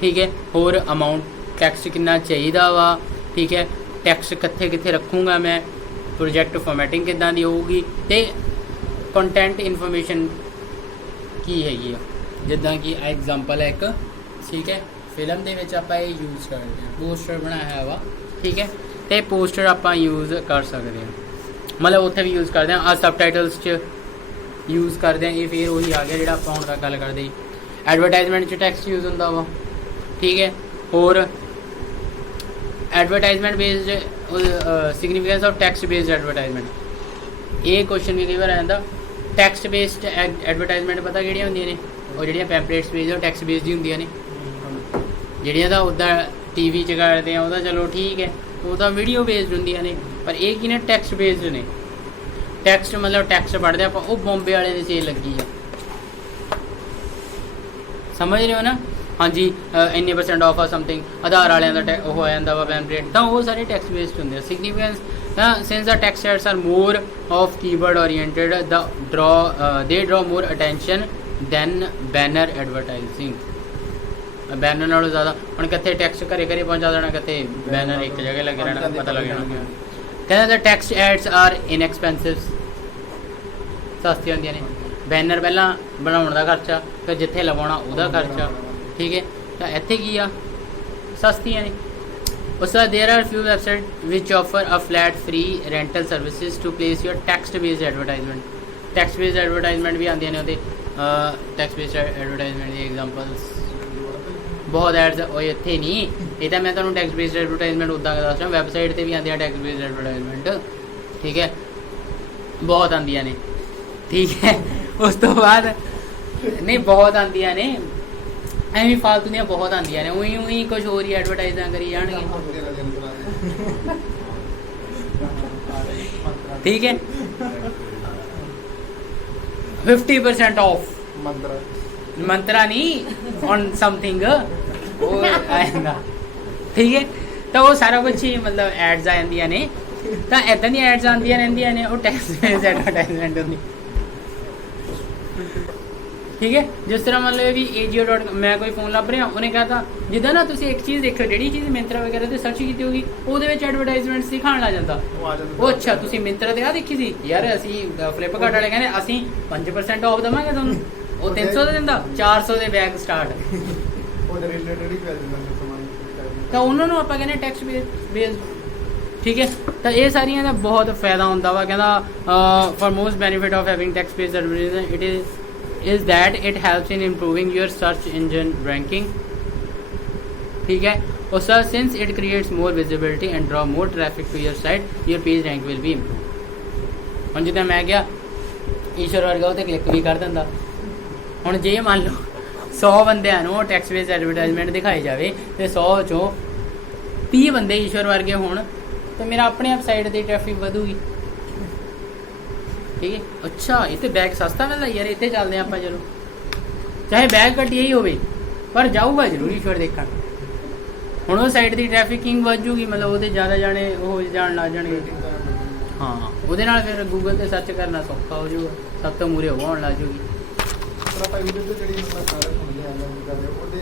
ਠੀਕ ਹੈ। ਹੋਰ ਅਮਾਊਂਟ ਟੈਕਸਟ ਕਿੰਨਾ ਚਾਹੀਦਾ ਵਾ, ਠੀਕ ਹੈ। ਟੈਕਸਟ ਕਿੱਥੇ ਰੱਖੂੰਗਾ ਮੈਂ, ਪ੍ਰੋਜੈਕਟ ਫਾਰਮੈਟਿੰਗ ਕਿੱਦਾਂ ਦੀ ਹੋਊਗੀ, ਅਤੇ ਕੰਟੈਂਟ ਇਨਫੋਰਮੇਸ਼ਨ ਕੀ ਹੈਗੀ ਆ। ਜਿੱਦਾਂ ਕਿ ਐਗਜ਼ਾਮਪਲ ਹੈ ਇੱਕ, ਠੀਕ ਹੈ, ਫਿਲਮ ਦੇ ਵਿੱਚ ਆਪਾਂ ਇਹ ਯੂਜ਼ ਕਰਦੇ ਹਾਂ, ਪੋਸਟਰ ਬਣਾਇਆ ਵਾ, ਠੀਕ ਹੈ, ਅਤੇ ਪੋਸਟਰ ਆਪਾਂ ਯੂਜ਼ ਕਰ ਸਕਦੇ ਹਾਂ, ਮਤਲਬ ਉੱਥੇ ਵੀ ਯੂਜ਼ ਕਰਦੇ ਹਾਂ। ਆ ਸਬਟਾਈਟਲਸ 'ਚ ਯੂਜ਼ ਕਰਦੇ ਹਾਂ। ਇਹ ਫਿਰ ਉਹੀ ਆ ਗਿਆ ਜਿਹੜਾ ਆਪਾਂ ਹੁਣ ਤੱਕ ਗੱਲ ਕਰਦੇ ਸੀ। ਐਡਵਰਟਾਈਜ਼ਮੈਂਟ 'ਚ ਟੈਕਸਟ ਯੂਜ਼ ਹੁੰਦਾ ਵਾ, ਠੀਕ ਹੈ। ਹੋਰ advertisement based significance of text based advertisement, ਇਹ ਕੁਐਸਚਨ ਵੀ ਕਈ ਵਾਰ ਆ ਜਾਂਦਾ। ਟੈਕਸਟ ਬੇਸਡ ਐਡਵਰਟਾਈਜ਼ਮੈਂਟ ਪਤਾ ਕਿਹੜੀਆਂ ਹੁੰਦੀਆਂ ਨੇ, ਉਹ ਜਿਹੜੀਆਂ ਪੈਂਪਲੇਟਸ ਬੇਸਡ ਉਹ ਟੈਕਸਟ ਬੇਸਡ ਹੀ ਹੁੰਦੀਆਂ ਨੇ। ਜਿਹੜੀਆਂ ਤਾਂ ਉੱਦਾਂ TV 'ਚ ਕਰਦੇ ਆ ਉਹਦਾ ਚਲੋ ਠੀਕ ਹੈ, ਉਹ ਤਾਂ ਵੀਡੀਓ ਬੇਸਡ ਹੁੰਦੀਆਂ ਨੇ, ਪਰ ਇਹ ਕੀ ਨੇ, ਟੈਕਸਟ ਬੇਸਡ ਨੇ। ਟੈਕਸਟ ਮਤਲਬ ਟੈਕਸਟ ਪੜ੍ਹਦੇ ਆਪਾਂ, ਉਹ ਬੰਬੇ ਵਾਲੇ ਦੀ ਸੇਲ ਲੱਗੀ ਆ, ਸਮਝ ਰਹੇ ਹੋ ਨਾ। ਹਾਂਜੀ ਇੰਨੇ % ਆਫ ਆ ਸਮਥਿੰਗ, ਆਧਾਰ ਵਾਲਿਆਂ ਦਾ ਉਹ ਆ ਜਾਂਦਾ ਵਾ ਪੈਂਪਲੇਟ, ਤਾਂ ਉਹ ਸਾਰੇ ਟੈਕਸਟ ਬੇਸਡ ਹੁੰਦੇ ਆ। Significance since the text ads are more of keyword oriented, they draw more attention than banner advertising, banner ਨਾਲੋਂ ਜ਼ਿਆਦਾ। ਹੁਣ ਕਿੱਥੇ ਟੈਕਸਟ ਘਰੇ ਪਹੁੰਚਾ ਦੇਣਾ, ਕਿੱਥੇ ਬੈਨਰ ਇੱਕ ਜਗ੍ਹਾ ਲੱਗੇ ਰਹਿਣਾ, ਪਤਾ ਲੱਗ ਜਾਣਾ। ਕਹਿੰਦਾ ਦ ਟੈਕਸਟ ਐਡਸ ਆਰ ਇਨਐਕਸਪੈਂਸਿਵ, ਸਸਤੀਆਂ ਹੁੰਦੀਆਂ ਨੇ। ਬੈਨਰ ਪਹਿਲਾਂ ਬਣਾਉਣ ਦਾ ਖਰਚਾ, ਫਿਰ ਜਿੱਥੇ ਲਵਾਉਣਾ ਉਹਦਾ ਖਰਚਾ, ਠੀਕ ਹੈ। ਤਾਂ ਇੱਥੇ ਕੀ ਆ, ਸਸਤੀਆਂ ਨੇ। ਉਸ ਤੋਂ ਬਾਅਦ there are few website which offer a flat free rental services to place your text based advertisement, text based advertisement ਵੀ ਆਉਂਦੀਆਂ ਨੇ ਉਹਦੇ। ਟੈਕਸਟ ਬੇਸਡ ਐਡਵਰਟਾਈਜ਼ਮੈਂਟ ਦੀ ਐਗਜ਼ਾਮਪਲਸ ਬਹੁਤ ਐਡਸ, ਉਹ ਇੱਥੇ ਨਹੀਂ, ਇਹ ਤਾਂ ਮੈਂ ਤੁਹਾਨੂੰ ਟੈਕਸਟ ਬੇਸਡ ਐਡਵਰਟਾਈਜ਼ਮੈਂਟ ਉੱਦਾਂ ਦੱਸ ਰਿਹਾ। ਵੈਬਸਾਈਟ 'ਤੇ ਵੀ ਆਉਂਦੀਆਂ ਟੈਕਸਟ ਬੇਸਡ ਐਡਵਰਟਾਈਜ਼ਮੈਂਟ, ਠੀਕ ਹੈ, ਬਹੁਤ ਆਉਂਦੀਆਂ ਨੇ, ਠੀਕ ਹੈ। ਉਸ ਤੋਂ ਬਾਅਦ ਨਹੀਂ ਬਹੁਤ ਆਉਂਦੀਆਂ ਨੇ, ਐਵੇਂ ਫਾਲਤੂ ਦੀਆਂ ਬਹੁਤ ਆਉਂਦੀਆਂ ਨੇ, ਉਹੀ ਕੁਝ ਹੋਰ ਹੀ ਐਡਵਰਟਾਈਜ਼ਾਂ ਕਰੀ ਜਾਣਗੇ, ਠੀਕ ਹੈ। 50% ਆਫ ਮੰਤਰਾ ਨਹੀਂ ਔਨ ਸਮਥਿੰਗ, ਉਹ ਆਉਂਦਾ, ਠੀਕ ਹੈ। ਤਾਂ ਉਹ ਸਾਰਾ ਕੁਛ ਹੀ ਮਤਲਬ ਐਡਸ ਆ ਜਾਂਦੀਆਂ ਨੇ, ਤਾਂ ਇੱਦਾਂ ਦੀਆਂ ਐਡਸ ਆਉਂਦੀਆਂ ਰਹਿੰਦੀਆਂ ਨੇ, ਉਹ ਟੈਕਸਟ ਬੇਸਡ ਐਡਵਰਟਾਈਜ਼ਮੈਂਟ ਹੁੰਦੀ, ਠੀਕ ਹੈ। ਜਿਸ ਤਰ੍ਹਾਂ ਮਤਲਬ ਵੀ AJIO ਮੈਂ ਕੋਈ ਫੋਨ ਲੱਭ ਰਿਹਾ, ਉਹਨੇ ਕਹਤਾ ਜਿੱਦਾਂ ਨਾ ਤੁਸੀਂ ਇੱਕ ਚੀਜ਼ ਦੇਖੋ, ਜਿਹੜੀ ਚੀਜ਼ ਮਿੰਤਰਾ ਵਗੈਰਾ 'ਤੇ ਸਰਚ ਕੀਤੀ ਹੋਗੀ, ਉਹਦੇ ਵਿੱਚ ਐਡਵਰਟਾਈਜ਼ਮੈਂਟ ਦਿਖਾਉਣ ਲੱਗ ਜਾਂਦਾ। ਉਹ ਅੱਛਾ ਤੁਸੀਂ ਮਿੰਤਰਾ 'ਤੇ ਆਹ ਦੇਖੀ ਸੀ ਯਾਰ, ਅਸੀਂ ਫਲਿੱਪਕਾਰਟ ਵਾਲੇ ਕਹਿੰਦੇ ਅਸੀਂ 5% ਆਫ ਦੇਵਾਂਗੇ ਤੁਹਾਨੂੰ, ਉਹ 300 ਦਾ ਦਿੰਦਾ, 400 ਦੇ ਬੈਗ ਸਟਾਰਟ, ਤਾਂ ਉਹਨਾਂ ਨੂੰ ਆਪਾਂ ਕਹਿੰਦੇ ਟੈਕਸਟ ਬੇਸਡ, ਠੀਕ ਹੈ। ਤਾਂ ਇਹ ਸਾਰੀਆਂ ਦਾ ਬਹੁਤ ਫਾਇਦਾ ਹੁੰਦਾ ਵਾ। ਕਹਿੰਦਾ for most benefit of having text based advertisement it is that it helps in improving your search engine ranking, ठीक है। और sir since it creates more visibility and draw more traffic to your site, your page rank will be improve. ਹੁਣ ਜਿੱਦਾਂ ਮੈਂ ਕਿਹਾ ਈਸ਼ਵਰ ਵਰਗਾ ਉਹ 'ਤੇ ਕਲਿੱਕ ਵੀ ਕਰ ਦਿੰਦਾ। ਹੁਣ ਜੇ ਮੰਨ ਲਓ 100 ਬੰਦਿਆਂ ਨੂੰ ਟੈਕਸਟ ਬੇਸਡ ਐਡਵਰਟਾਈਜ਼ਮੈਂਟ ਦਿਖਾਈ ਜਾਵੇ ਅਤੇ 100 ਚੋਂ 30 ਬੰਦੇ ਈਸ਼ਵਰ ਵਰਗੇ ਹੋਣ, ਤਾਂ ਮੇਰਾ ਆਪਣੇ ਆਪ ਸਾਈਡ 'ਤੇ ਟ੍ਰੈਫਿਕ ਵਧੂਗੀ, ਠੀਕ ਹੈ। ਅੱਛਾ ਇੱਥੇ ਬੈਗ ਸਸਤਾ ਮਿਲਦਾ ਯਾਰ, ਇੱਥੇ ਚੱਲਦੇ ਆਪਾਂ, ਚਲੋ ਚਾਹੇ ਬੈਗ ਘਟੀਆ ਹੀ ਹੋਵੇ ਪਰ ਜਾਊਗਾ ਜ਼ਰੂਰ ਈਸ਼ਵਰ ਦੇਖਣ। ਹੁਣ ਉਹ ਸਾਈਡ ਦੀ ਟ੍ਰੈਫਿਕਿੰਗ ਵੱਧ ਜੂਗੀ, ਮਤਲਬ ਉਹਦੇ ਜ਼ਿਆਦਾ ਜਾਣੇ ਉਹ ਜਾਣ ਲੱਗ ਜਾਣਗੇ, ਹਾਂ ਉਹਦੇ ਨਾਲ ਫਿਰ ਗੂਗਲ 'ਤੇ ਸਰਚ ਕਰਨਾ ਸੌਖਾ ਹੋ ਜਾਊਗਾ, ਸਭ ਤੋਂ ਮੂਹਰੇ ਉਹ ਆਉਣ ਲੱਗ ਜੂਗੀ। ਪਰ ਆਪਾਂ ਇਹਦੇ ਤੇ ਜਿਹੜੀ ਮਤਲਬ ਸਾਰਾ ਸੁਣਦੇ ਆ ਉਹਦੇ